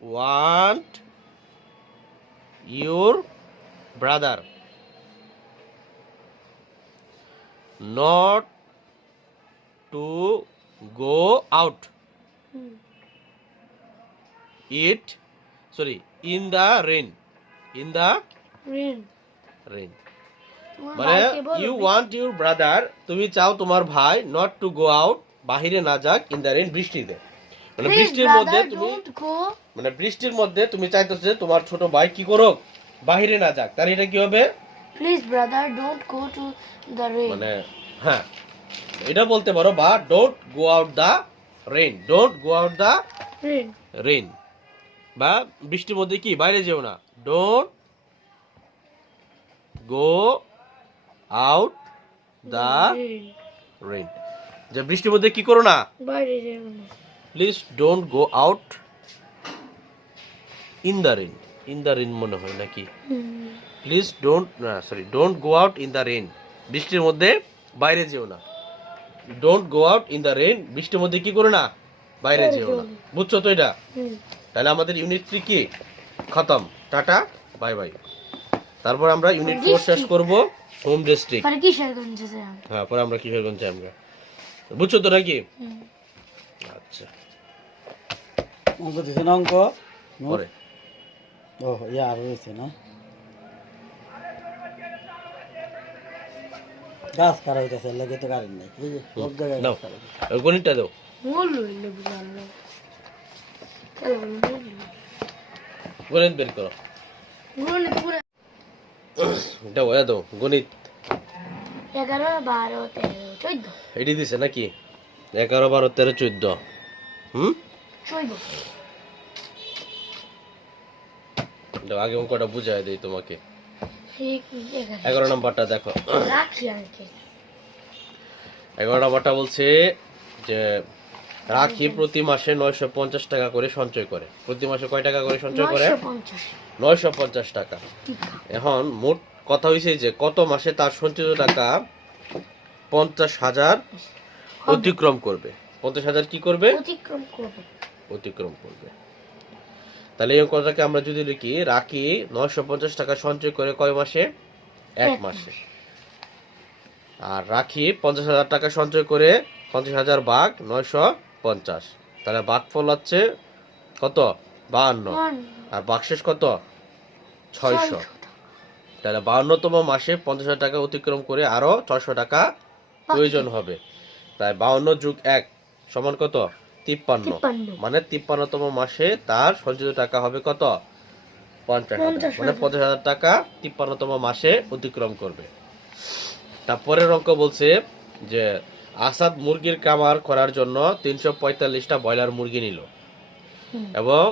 want your brother not to go out in the rain, in the Rain. Rain. তোমার মানে ভাইকে বলো, ইউ ওয়ান্ট ইউর ব্রাদার, তুমি চাও তোমার ভাই নট টু গো আউট, বাহিরে না যাক, ইন দ্য রেন, বৃষ্টিতে। মানে please বৃষ্টির মধ্যে brother তুমি, don't go. মানে বৃষ্টির মধ্যে তুমি চাইতেছো যে তোমার ছোট ভাই কি করুক, বাহিরে না যাক। তার এটা কি হবে? Please brother don't go to the rain. মানে হ্যাঁ এটা বলতে পারো, বা don't go out the rain, don't go out the Rain. Rain, বা বৃষ্টির মধ্যে কি বাইরে যেও না, don't go out the Rain. Rain, যে বৃষ্টির মধ্যে কি করো না, বাইরে যাবো না। Please don't go out in the rain, in the rain মনে হয় নাকি, please don't don't go out in the rain, বৃষ্টির মধ্যে বাইরে যেও না, don't go out in the rain, বৃষ্টির মধ্যে কি করো না, বাইরে যেও না। বুঝছো তো এটা? তাহলে আমাদের ইউনিট 3 কি খতম, টাটা বাই বাই। তারপর আমরা ইউনিট 4 শেষ করব, হোম ডিস্ট্রিক্ট। পরে কিশোরগঞ্জে যাই। হ্যাঁ পরে আমরা কিশোরগঞ্জ যাই আমরা। বুঝছো তো নাকি? আচ্ছা অঙ্ক দিছে না অঙ্ক পরে ও ইয়া আর রয়েছে না গাছ কাটা হইতেছে লাগে তো কারেন্ট নাই এই যে সব জায়গায় নাও গাছ কাটা হইতাছে। ওই গণিতটা দাও, মূল হইলে বুঝালো। চলো মূল। গণিত বের করো, গণিত পুরো দাও দাও গণিত। 11, 12, 13, 14, এটি দিছে নাকি 11, 12, 13, 14। 14। দাও আগে অঙ্কটা বুঝাই দেই তোমাকে। ঠিক 11। 11 নম্বরটা দেখো। রাখি আঙ্কেল। 11 নম্বরটা বলছে যে রাখি প্রতি মাসে 950 টাকা করে সঞ্চয় করে। প্রতি মাসে কয় টাকা করে সঞ্চয় করে? 950। 950 টাকা। এখন মোট কথা হইছে যে কত মাসে তার সঞ্চিত টাকা 50,000 অতিক্রম করবে। 50,000 কি করবে? অতিক্রম করবে। অতিক্রম করবে। তাহলে এই অঙ্কটাকে আমরা যদি লিখি, রাখি 950 টাকা সঞ্চয় করে কয় মাসে? 1 এক মাসে। আর রাখি 50,000 টাকা সঞ্চয় করে 50,000 ভাগ 950, তাহলে ভাগফল হচ্ছে কত? 52। আর ভাগশেষ কত? 600। তাহলে 52তম মাসে 50,000 টাকা অতিক্রম করে আরো 600 টাকা প্রয়োজন হবে। তাই 52 যোগ 1 সমান কত? 53। মানে 53তম মাসে তার সঞ্চিত টাকা হবে কত? 50,000। মানে 50,000 টাকা 53তম মাসে অতিক্রম করবে। তারপরের অঙ্ক বলছে যে আসাদ মুরগির খামার করার জন্য 345টা ব্রয়লার মুরগি নিল এবং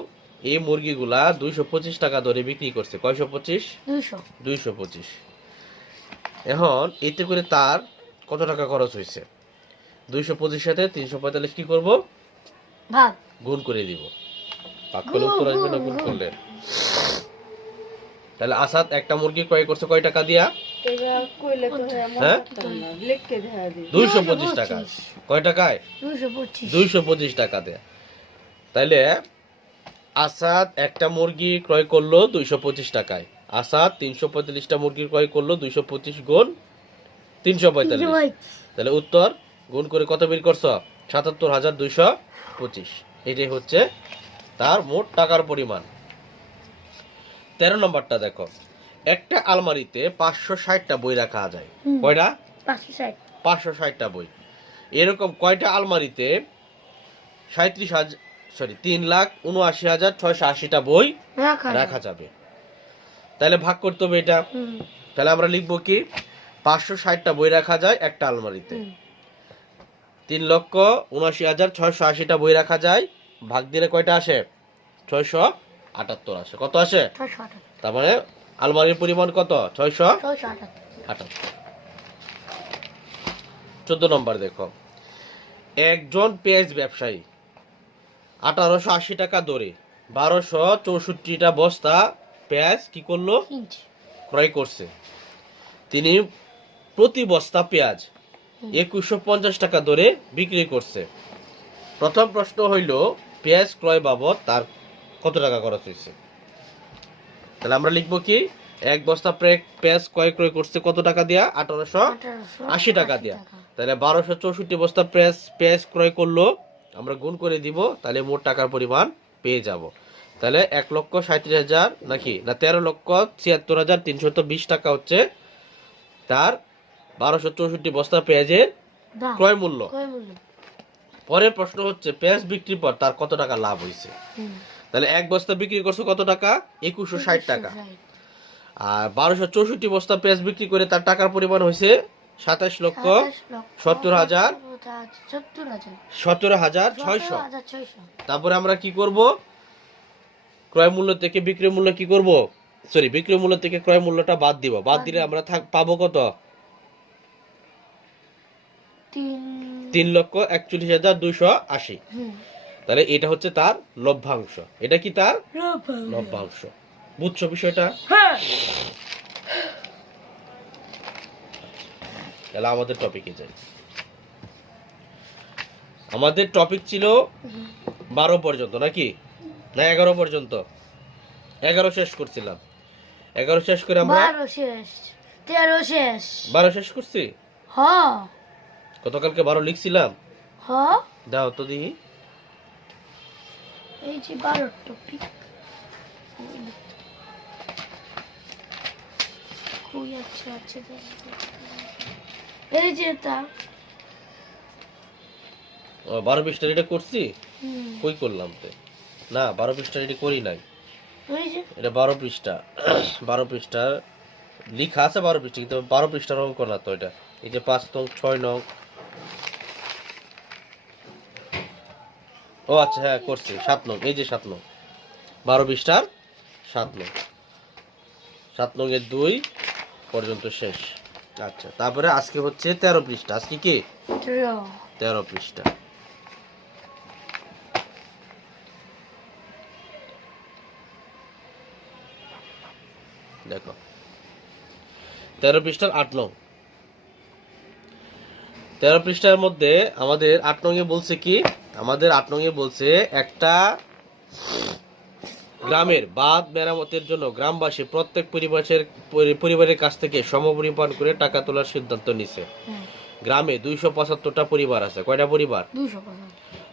এই মুরগিগুলা 225 টাকা দরে বিক্রি করছে। কয়শো 25? 225। এখন এতে করে তার কত টাকা খরচ হয়েছে? 225 সাথে 345 কি করব? ভাগ গুণ করে দিব। ভাগ করলে উত্তর আসবে না গুণ করলে? তাহলে আসাদ একটা মুরগি ক্রয় করছে কয় টাকা দিয়া? হ্যাঁ, 225 টাকা। কয় টাকায়? 225 টাকা দেয়া। তাইলে আসাদ একটা মুরগি ক্রয় করলো 225 টাকায়। আসাদ 345টা মুরগি ক্রয় করলো 225 গুণ 345। তাহলে উত্তর গুণ করে কত বের করছো? 77,225। এটাই হচ্ছে তার মোট টাকার পরিমাণ। 13 নম্বরটা দেখো, একটা আলমারিতে 560টা বই রাখা যায়। কয়টা? 560টা বই। এরকম কয়টা আলমারিতে 3,79,680টা বই রাখা যাবে? তাহলে ভাগ করতে হবে এটা। তাহলে আমরা লিখবো কি? 560টা বই রাখা যায় একটা আলমারিতে। 3,79,680টা বই রাখা যায়, ভাগ দিলে কয়টা আসে? 678 আসে। কত আসে? তার মানে আলমারির পরিমাণ কত? 678। 14 নম্বর দেখো, একজন পেঁয়াজ ব্যবসায়ী 1880 টাকা দরে 1264টা বস্তা পেঁয়াজ কি করলো? ক্রয় করছে। তিনি প্রতি বস্তা পেঁয়াজ 2150 টাকা দরে বিক্রি করছে। প্রথম প্রশ্ন হইল পেঁয়াজ ক্রয় বাবদ তার কত টাকা খরচ হয়েছে? তাহলে আমরা লিখবো কি? এক বস্তা পেঁয়াজ ক্রয় করছে কত টাকা দিয়া? 1880 টাকা দিয়া। তাহলে 1264 বস্তা পেঁয়াজ ক্রয় করলো, আমরা গুণ করে দিব, তাহলে মোট টাকার পরিমাণ পেয়ে যাব। তাহলে 1,37,000 নাকি না 13,76,320 টাকা হচ্ছে তার 1264 বস্তা পেঁয়াজের ক্রয় মূল্য। পরের প্রশ্ন হচ্ছে পেঁয়াজ বিক্রির পর তার কত টাকা লাভ হয়েছে? তাহলে এক বস্তা বিক্রি করছে কত টাকা? 2160 টাকা। আর 1264 বস্তা পেঁয়াজ বিক্রি করে তার টাকার পরিমাণ হয়েছে 27,70,600। তারপরে আমরা কি করব? ক্রয় মূল্য থেকে বিক্রয় মূল্য কি করব? বিক্রয় মূল্য থেকে ক্রয় মূল্যটা বাদ দিব। বাদ দিলে আমরা পাবো কত? 3,41,280। তাহলে এটা হচ্ছে তার লভ্যাংশ। এটা কি তার লভ্যাংশ? বুঝছো বিষয়টা? তাহলে আমাদের টপিকে যাই। আমাদের টপিক ছিল 12 পর্যন্ত নাকি না 11 পর্যন্ত? 11 শেষ করছিলাম। 11 শেষ করে আমরা 12 শেষ করছি। গতকালকে 12 লিখছিলাম। দাও তো দেখি। এই যে 12 টপিক কই আছে? এই যে তা 12 পৃষ্ঠা এটা করছি। কই করলাম তো? না 12 পৃষ্ঠা এটা করি নাই। এটা 12 পৃষ্ঠা। 12 পৃষ্ঠার লেখা আছে 12 পৃষ্ঠা, কিন্তু 12 পৃষ্ঠার অঙ্ক না তো এটা। এই যে 5 নং 6 নং। ও আচ্ছা, হ্যাঁ করছি 7 নং। এই যে 7 নং 12 পৃষ্ঠার 7 নং। 7 নং এর 2 পর্যন্ত শেষ। আচ্ছা, তারপরে আজকে হচ্ছে 13 পৃষ্ঠা। আজকে কি 13 পৃষ্ঠা। দেখো 13 পৃষ্ঠার 8 নং। 13 পৃষ্ঠার মধ্যে আমাদের 8 নং-এ বলছে কি, আমাদের 8 নং-এ বলছে একটা গ্রামের বাঁধ মেরামতের জন্য গ্রামবাসী প্রত্যেক পরিবারের কাছ থেকে সমপরিমাণ করে টাকা তোলার সিদ্ধান্ত নিছে। গ্রামে 275টা পরিবার আছে। কয়টা পরিবার?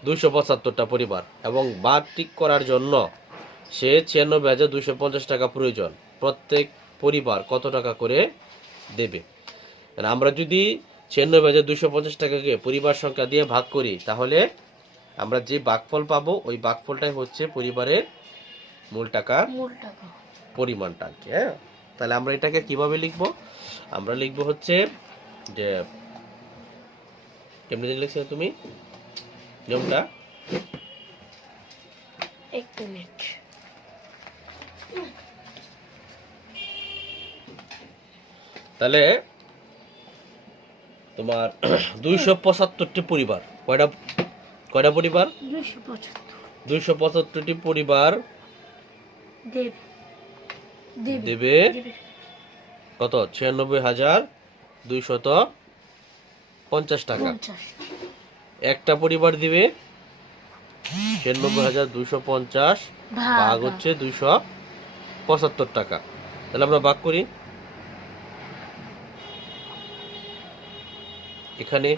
275টা পরিবার। এবং বাঁধ ঠিক করার জন্য সে 96,250 টাকা প্রয়োজন। প্রত্যেক পরিবার কত টাকা করে দেবে? আমরা যদি 96,250 টাকাকে পরিবার সংখ্যা দিয়ে ভাগ করি, তাহলে আমরা যে ভাগফল পাবো ওই ভাগফলটাই হচ্ছে পরিবারের মূল টাকার পরিমাণটা। হ্যাঁ, তাহলে আমরা এটাকে কিভাবে লিখবো? আমরা লিখবো হচ্ছে যে, কেমনি লিখছো তুমি নিয়মটা? এক মিনিট। তাহলে তোমার 275টি পরিবার, কয়টা পরিবার? 275টি পরিবার দেবে কত? 96,250 টাকা। একটা পরিবার দিবে 96,250 ভাগ হচ্ছে 275 টাকা। তাহলে আমরা ভাগ করি। এখানে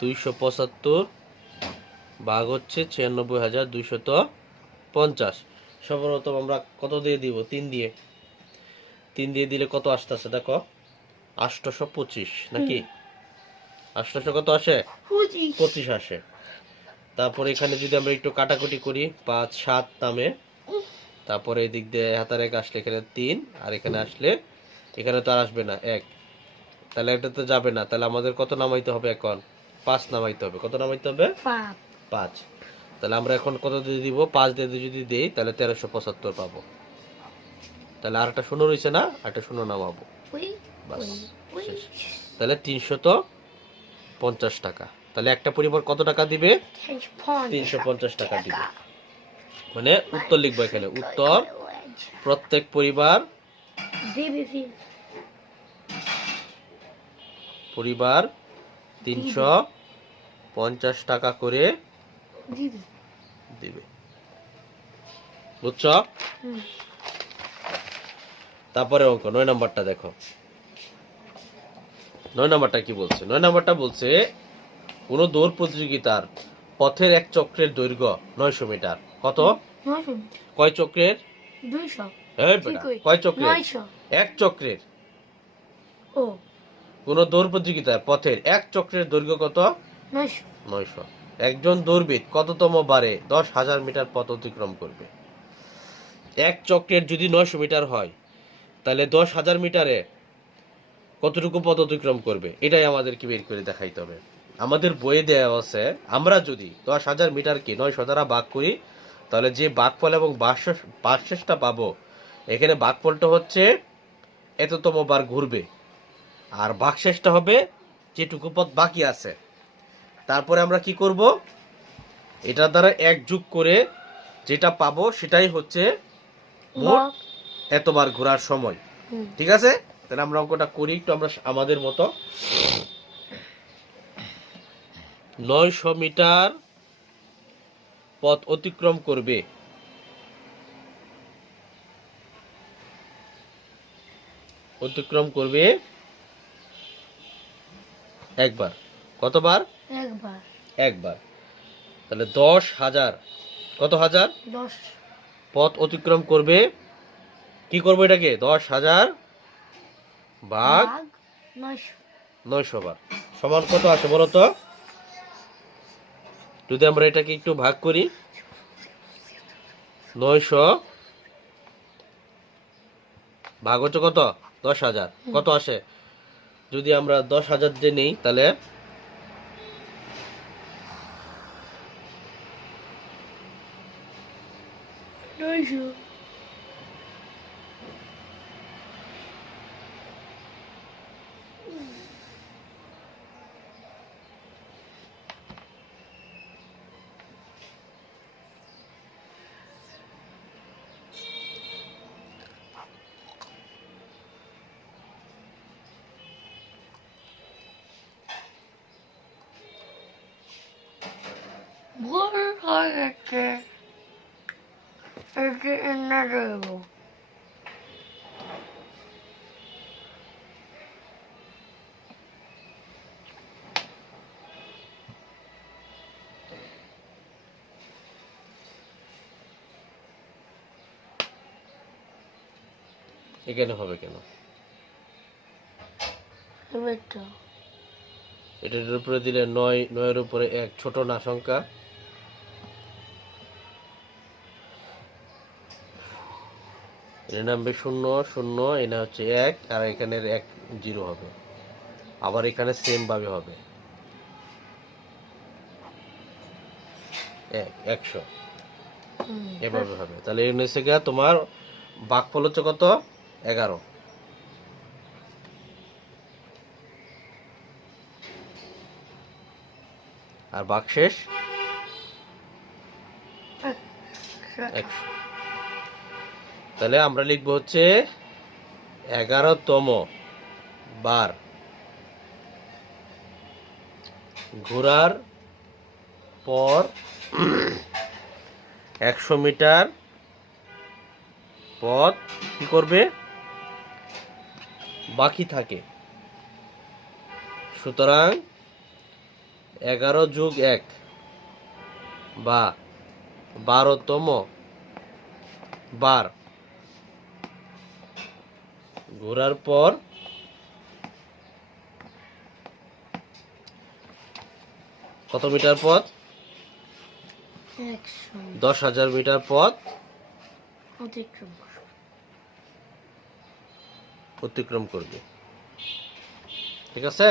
275 ভাগ হচ্ছে 96,250। সর্বপ্রথম আমরা কত দিয়ে দিব? 3 দিয়ে। 3 দিয়ে দিলে কত আসতেছে দেখো? 825 নাকি? 800 কত আসে? 25 আসে। তারপরে এখানে যদি আমরা একটু কাটাকুটি করি, 5 7 নামে, তারপরে এই দিক দিয়ে হাতার এক আসলে এখানে 3, আর এখানে আসলে এখানে তো আর আসবে না 1, তাহলে এটা তো যাবে না। তাহলে আমাদের কত নামাইতে হবে? এখন 5 নামাইতে হবে। কত নামাইতে হবে? 5। তাহলে আমরা এখন কত দিয়ে দিব? 5 দিয়ে যদি দেই তাহলে 1375 পাবো। তাহলে আর একটা শূন্য রয়েছে না, একটা শূন্য নামাবো, বাস শেষ। তাহলে 350 টাকা। তাহলে একটা পরিবার কত টাকা দিবে? 350 টাকা দিবে। মানে উত্তর লিখবো এখানে। উত্তর, প্রত্যেক পরিবার 350 টাকা করে দিবে। বুঝছো? তারপরে অঙ্ক 9 নাম্বারটা দেখো। 9 নাম্বারটা কি বলছে? 9 নাম্বারটা বলছে কোন দৌড় প্রতিযোগিতার পথের এক চক্রের দৈর্ঘ্য 900 মিটার। কত? কয় চক্রের? 200। এই বেটা, কয় চক্রের? 900। এক চক্রের। ও, কোন দৌড় প্রতিযোগিতার পথের এক চক্রের দৈর্ঘ্য কত? 900। একজন দৌড়বিদ কততম বারে 10,000 মিটার পথ অতিক্রম করবে? এক চক্রের যদি 900 মিটার হয়, তাহলে 10,000 মিটারে কতটুকু পথ অতিক্রম করবে? এটাই আমাদের কি বের করে দেখাইতে হবে। আমাদের বইয়ে দেওয়া আছে, আমরা যদি 10,000 মিটারকে 900 দ্বারা ভাগ করি, তাহলে যে ভাগফল এবং ভাগশেষটা পাবো, এখানে ভাগফলটা হচ্ছে এততম বার ঘুরবে, আর ভাগশেষটা হবে যেটুকু পথ বাকি আছে। তারপরে আমরা কি করব? এটার দ্বারা এক যোগ করে যেটা পাবো সেটাই হচ্ছে মোট এতবার ঘোরার সময়। ঠিক আছে? তাহলে আমরা অঙ্কটা করি একটু আমরা আমাদের মতো। 900 মিটার পথ অতিক্রম করবে একবার। কতবার? একবার। তাহলে 10,000, কত হাজার? 10 পথ অতিক্রম করবে। কি করবো এটাকে? 10,000 ভাগ 900 বার সমান কত আসে বলো তো? যদি আমরা এটাকে একটু ভাগ করি, 900 ভাগ হচ্ছে কত? 10,000, কত আসে? যদি আমরা 10,000 দিয়ে নেই তাহলে হচ্ছে এটি না রইব এখানে হবে কেন? এবার তো এটার উপরে দিলে 9, 9 এর উপরে 1, ছোট না সংখ্যা? এর নামবে 0, 0, এটা হচ্ছে 1, আর এখানের 1 0 হবে। আবার এখানে সেম ভাবে হবে 100 এভাবে হবে। তাহলে এর নিচে গিয়ে তোমার ভাগফল হচ্ছে কত? 11। আর ভাগশেষ 100। তাহলে আমরা লিখবো হচ্ছে 11তম বার ঘোরার পর 100 মিটার পথ কি করবে? বাকি থাকে। সুতরাং 11 যোগ 1 বা 12তম বার ঘোরার পর কত মিটার পথ? 10,000 মিটার পথ অতিক্রম করবে। ঠিক আছে?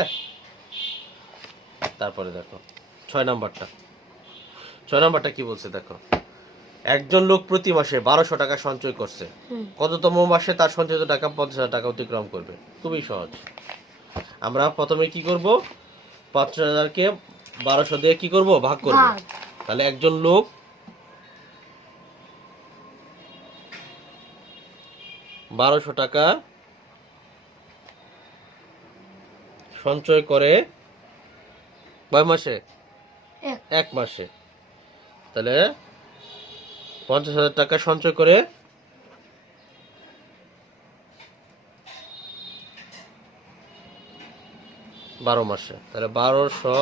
তারপরে দেখো 6 নাম্বারটা। 6 নাম্বারটা কি বলছে দেখো। একজন লোক প্রতি মাসে 1200 টাকা সঞ্চয় করছে। কততম মাসে তার সঞ্চিত টাকা 50,000 টাকা অতিক্রম করবে? খুবই সহজ। আমরা প্রথমে কি করব? 5000 কে 1200 দিয়ে কি করব? ভাগ করব। তাহলে একজন লোক বারোশো টাকা সঞ্চয় করে কয় মাসে? 1 মাসে। তাহলে 50,000 টাকা সঞ্চয় করে 12 মাসে। তাহলে 1200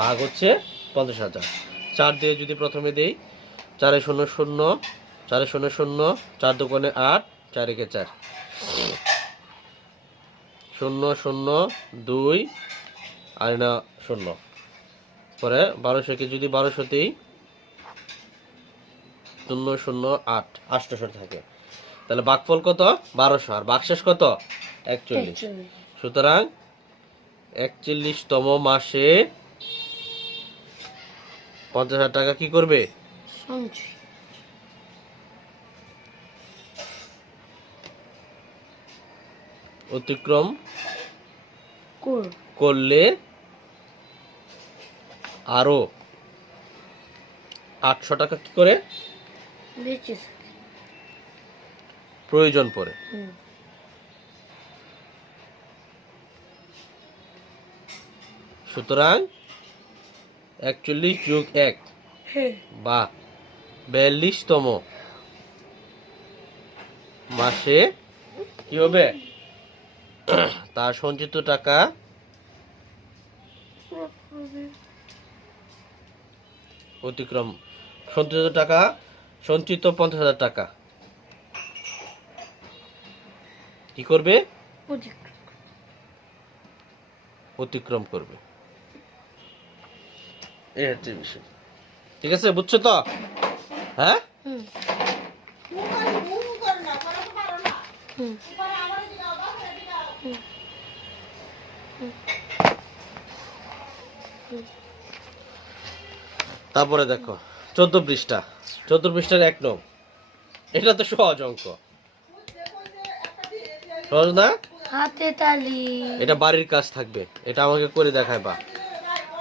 ভাগ হচ্ছে 50,000। 4 দিয়ে যদি প্রথমে দেই 4 এ 0 0, 4 এ 0 0, 4 দুগুণে 8, 4 একে 4, 0 0 2 আর না 0। পরে 1200 কে যদি 1200 দেই 0 0 8, 800 থাকে। তাহলে ভাগফল কত? 1200। আর ভাগশেষ কত? 41। সুতরাং 41তম মাসে 50,000 টাকা কি করবে? অতিক্রম করলে আরো 800 টাকা কি করে প্রয়োজন পড়ে। সুতরাং 41 যোগ 1 বা 42তম মাসে কি হবে? তার সঞ্চিত টাকা অতিক্রম, সঞ্চিত 50,000 টাকা কি করবে? অতিক্রম করবে। এই হচ্ছে বিষয়। ঠিক আছে, বুঝছো তো? হ্যাঁ, তারপরে দেখো 14 পৃষ্ঠা। 14 পৃষ্ঠার 1 নং। এটা তো সহজ অঙ্ক। সহজ না? হাতে তালি। এটা বাড়ির কাজ থাকবে। এটা আমাকে করে দেখাইবা।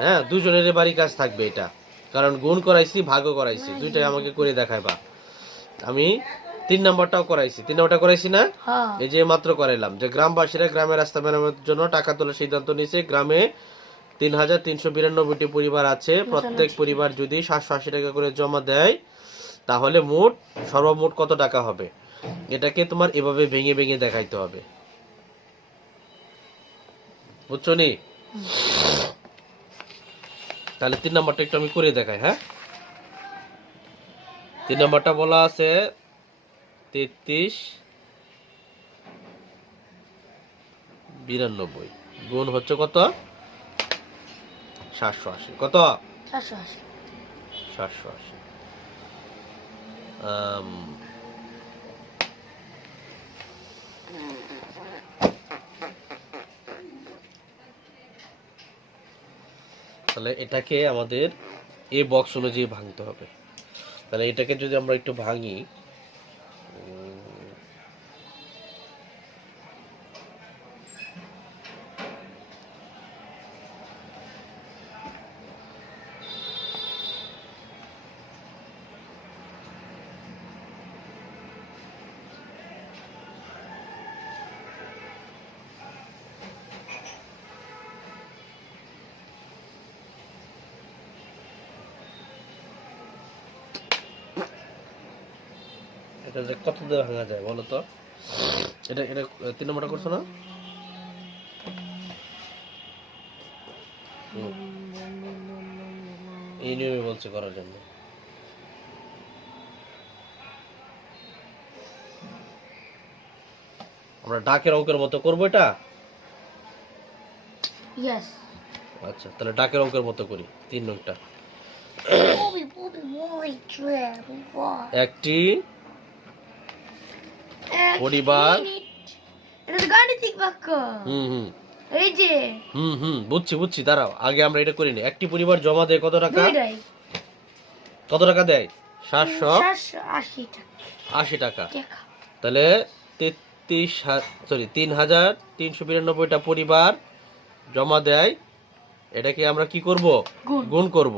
হ্যাঁ, দুজনের বাড়ির কাজ থাকবে এটা। কারণ গুণ করাইছি, ভাগও করাইছি, দুইটাই আমাকে করে দেখাইবা। আমি 3 নাম্বারটাও করাইছি। 3 নাম্বারটা করাইছি না? এই যে মাত্র করাইলাম যে গ্রামবাসীরা গ্রামের রাস্তা মেরামতের জন্য টাকা তোলার সিদ্ধান্ত নিয়েছে। গ্রামে 3,392টি পরিবার আছে। প্রত্যেক পরিবার যদি 780 টাকা করে জমা দেয় তাহলে মোট সর্বমোট কত টাকা হবে, এটাকে তোমার এভাবে ভেঙে ভেঙে দেখাইতে হবে। বুঝছো নি? তাহলে 3 নাম্বারটা একটু আমি করে দেখাই। হ্যাঁ, 3 নাম্বারটা বলা আছে 3392 গুণ হচ্ছে কত? 780। কত? 780। 780। তাহলে এটাকে আমাদের এই বক্স অনুযায়ী ভাঙতে হবে। তাহলে এটাকে যদি আমরা একটু ভাঙি, এটা যে কত দিয়ে ভাঙা যায় বলো তো? এটা এটা 3 নম্বরটা করছো না? এই নিয়মে বলছে করার জন্য। আমরা ডাকের অঙ্কের মতো করবো এটা। ইয়েস। আচ্ছা, তাহলে ডাকের অঙ্কের মতো করি। 3 নংটা। একটি পরিবার, এটা তো গাণিতিক বাক্য। এই যে বুঝছি। দাঁড়াও, আগে আমরা এটা করিনি। একটি পরিবার জমা দেয় কত টাকা? দুইটাই। কত টাকা দেয়? 780 টাকা। 80 টাকা। তাহলে 3,392টা পরিবার জমা দেয়, এটাকে আমরা কি করব? গুণ করব।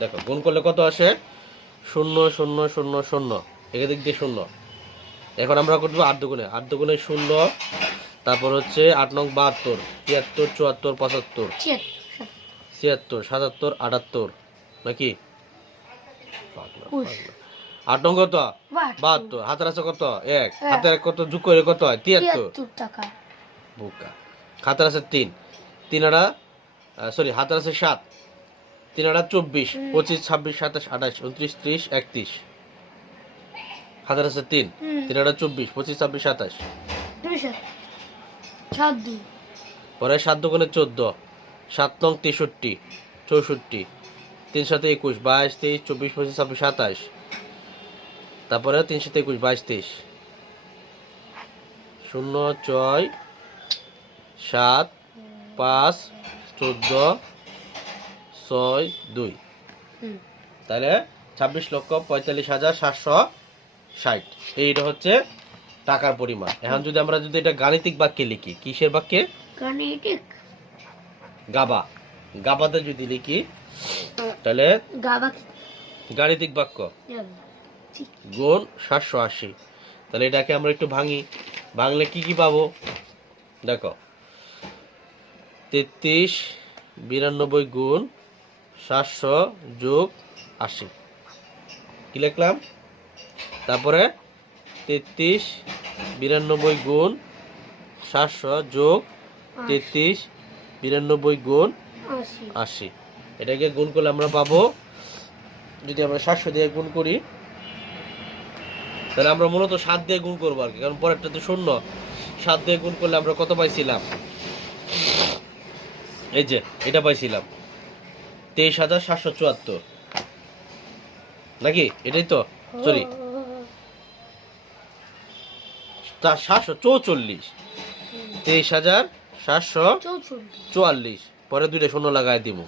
দেখো গুণ করলে কত আসে? 0 0 0 0, এদিক দিয়ে 0। এখন আমরা করবো 8 দুগুণে। 8 দুগুণে 0, তারপর হচ্ছে 8 নং 72, 73 74 75 76 77 78 নাকি? 8 নং কত? 72। হাতের আছে কত? 1। হাতের কত যোগ করে কত হয়? 73 টাকা। বুকা। হাতের আছে 3, হাতের আছে 7, 3 24, 25 26 27 28 29 30 31। হাতের আছে 3, 3 24 25 26 27। পরে 7 দুগুণে 14, 7 নং 63 64, 3 7 21 22 23 24 25 26 27। তারপরে 3 7 21 22 23। 0 6 7 5 14 6 2। তাহলে 26,45,760। এইটা হচ্ছে টাকার পরিমাণ। এখন যদি আমরা এটা গাণিতিক বাক্যে লিখি, কিসের বাক্যে? গাণিতিক। গাবাতে যদি লিখি তাহলে গাণিতিক বাক্য গুণ 780। তাহলে এটাকে আমরা একটু ভাঙি। ভাঙলে কি কি পাবো দেখো। 3392 গুণ 700 যোগ 80। কি লিখলাম? তারপরে 3392 গুণ 700 যোগ 3392 গুণ 80। এটাকে গুণ করলে আমরা পাবো, যদি আমরা 700 দিয়ে গুণ করি তাহলে আমরা মূলত 7 দিয়ে গুণ করবো আর কি, কারণ পরেরটা তো 0। 7 দিয়ে গুণ করলে আমরা কত পাইছিলাম? এই যে এটা পাইছিলাম 23,774 নাকি? এটাই তো, সরি 744, 23,744। পরে 2টা 0 লাগাই দিব।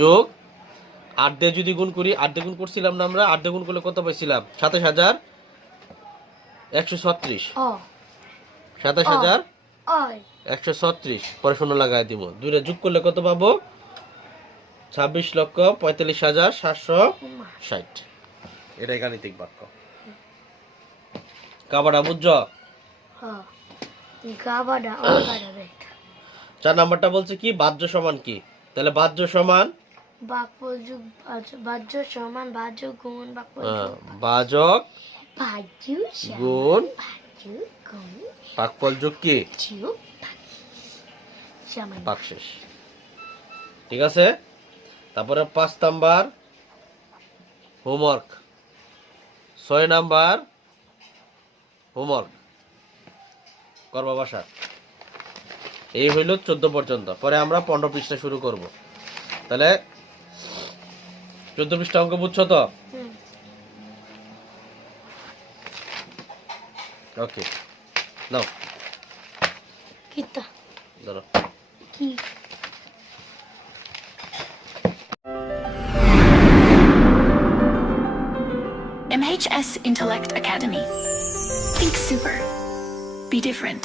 যোগ 8 দিয়ে যদি গুণ করি, 8 দিয়ে গুণ করছিলাম না আমরা? 8 দিয়ে গুণ করলে কত পাইছিলাম? 27,136। 27,136। পরে 0 লাগাই দিব। 2টা যোগ করলে কত পাবো? 26,45,760। এটাই গাণিতিক বাক্য। কাবাডা বুঝছো? হ্যাঁ গাবাডা অগাডা রাইট। 4 নাম্বারটা বলছে কি বাহ্য সমান কি, তাহলে বাহ্য সমান বাক্যল যোগ বাহ্য সমান বাহ্য গুণ বাক্যল যোগ বাজক বাহ্য গুণ বাহ্য গুণ বাক্যল যোগ কি যোগ সমান বাকশেষ। ঠিক আছে, তারপরে 5 নাম্বার হোমওয়ার্ক, 6 নাম্বার হোমওয়ার্ক করবা বাসা। এই হইল 14 পর্যন্ত। পরে আমরা 15 পৃষ্ঠা শুরু করব। তাহলে 14 পৃষ্ঠা অঙ্ক বুঝছো তো? ওকে নাও কিতা ধরো। কি MHS Intellect Academy. Think super. Be different.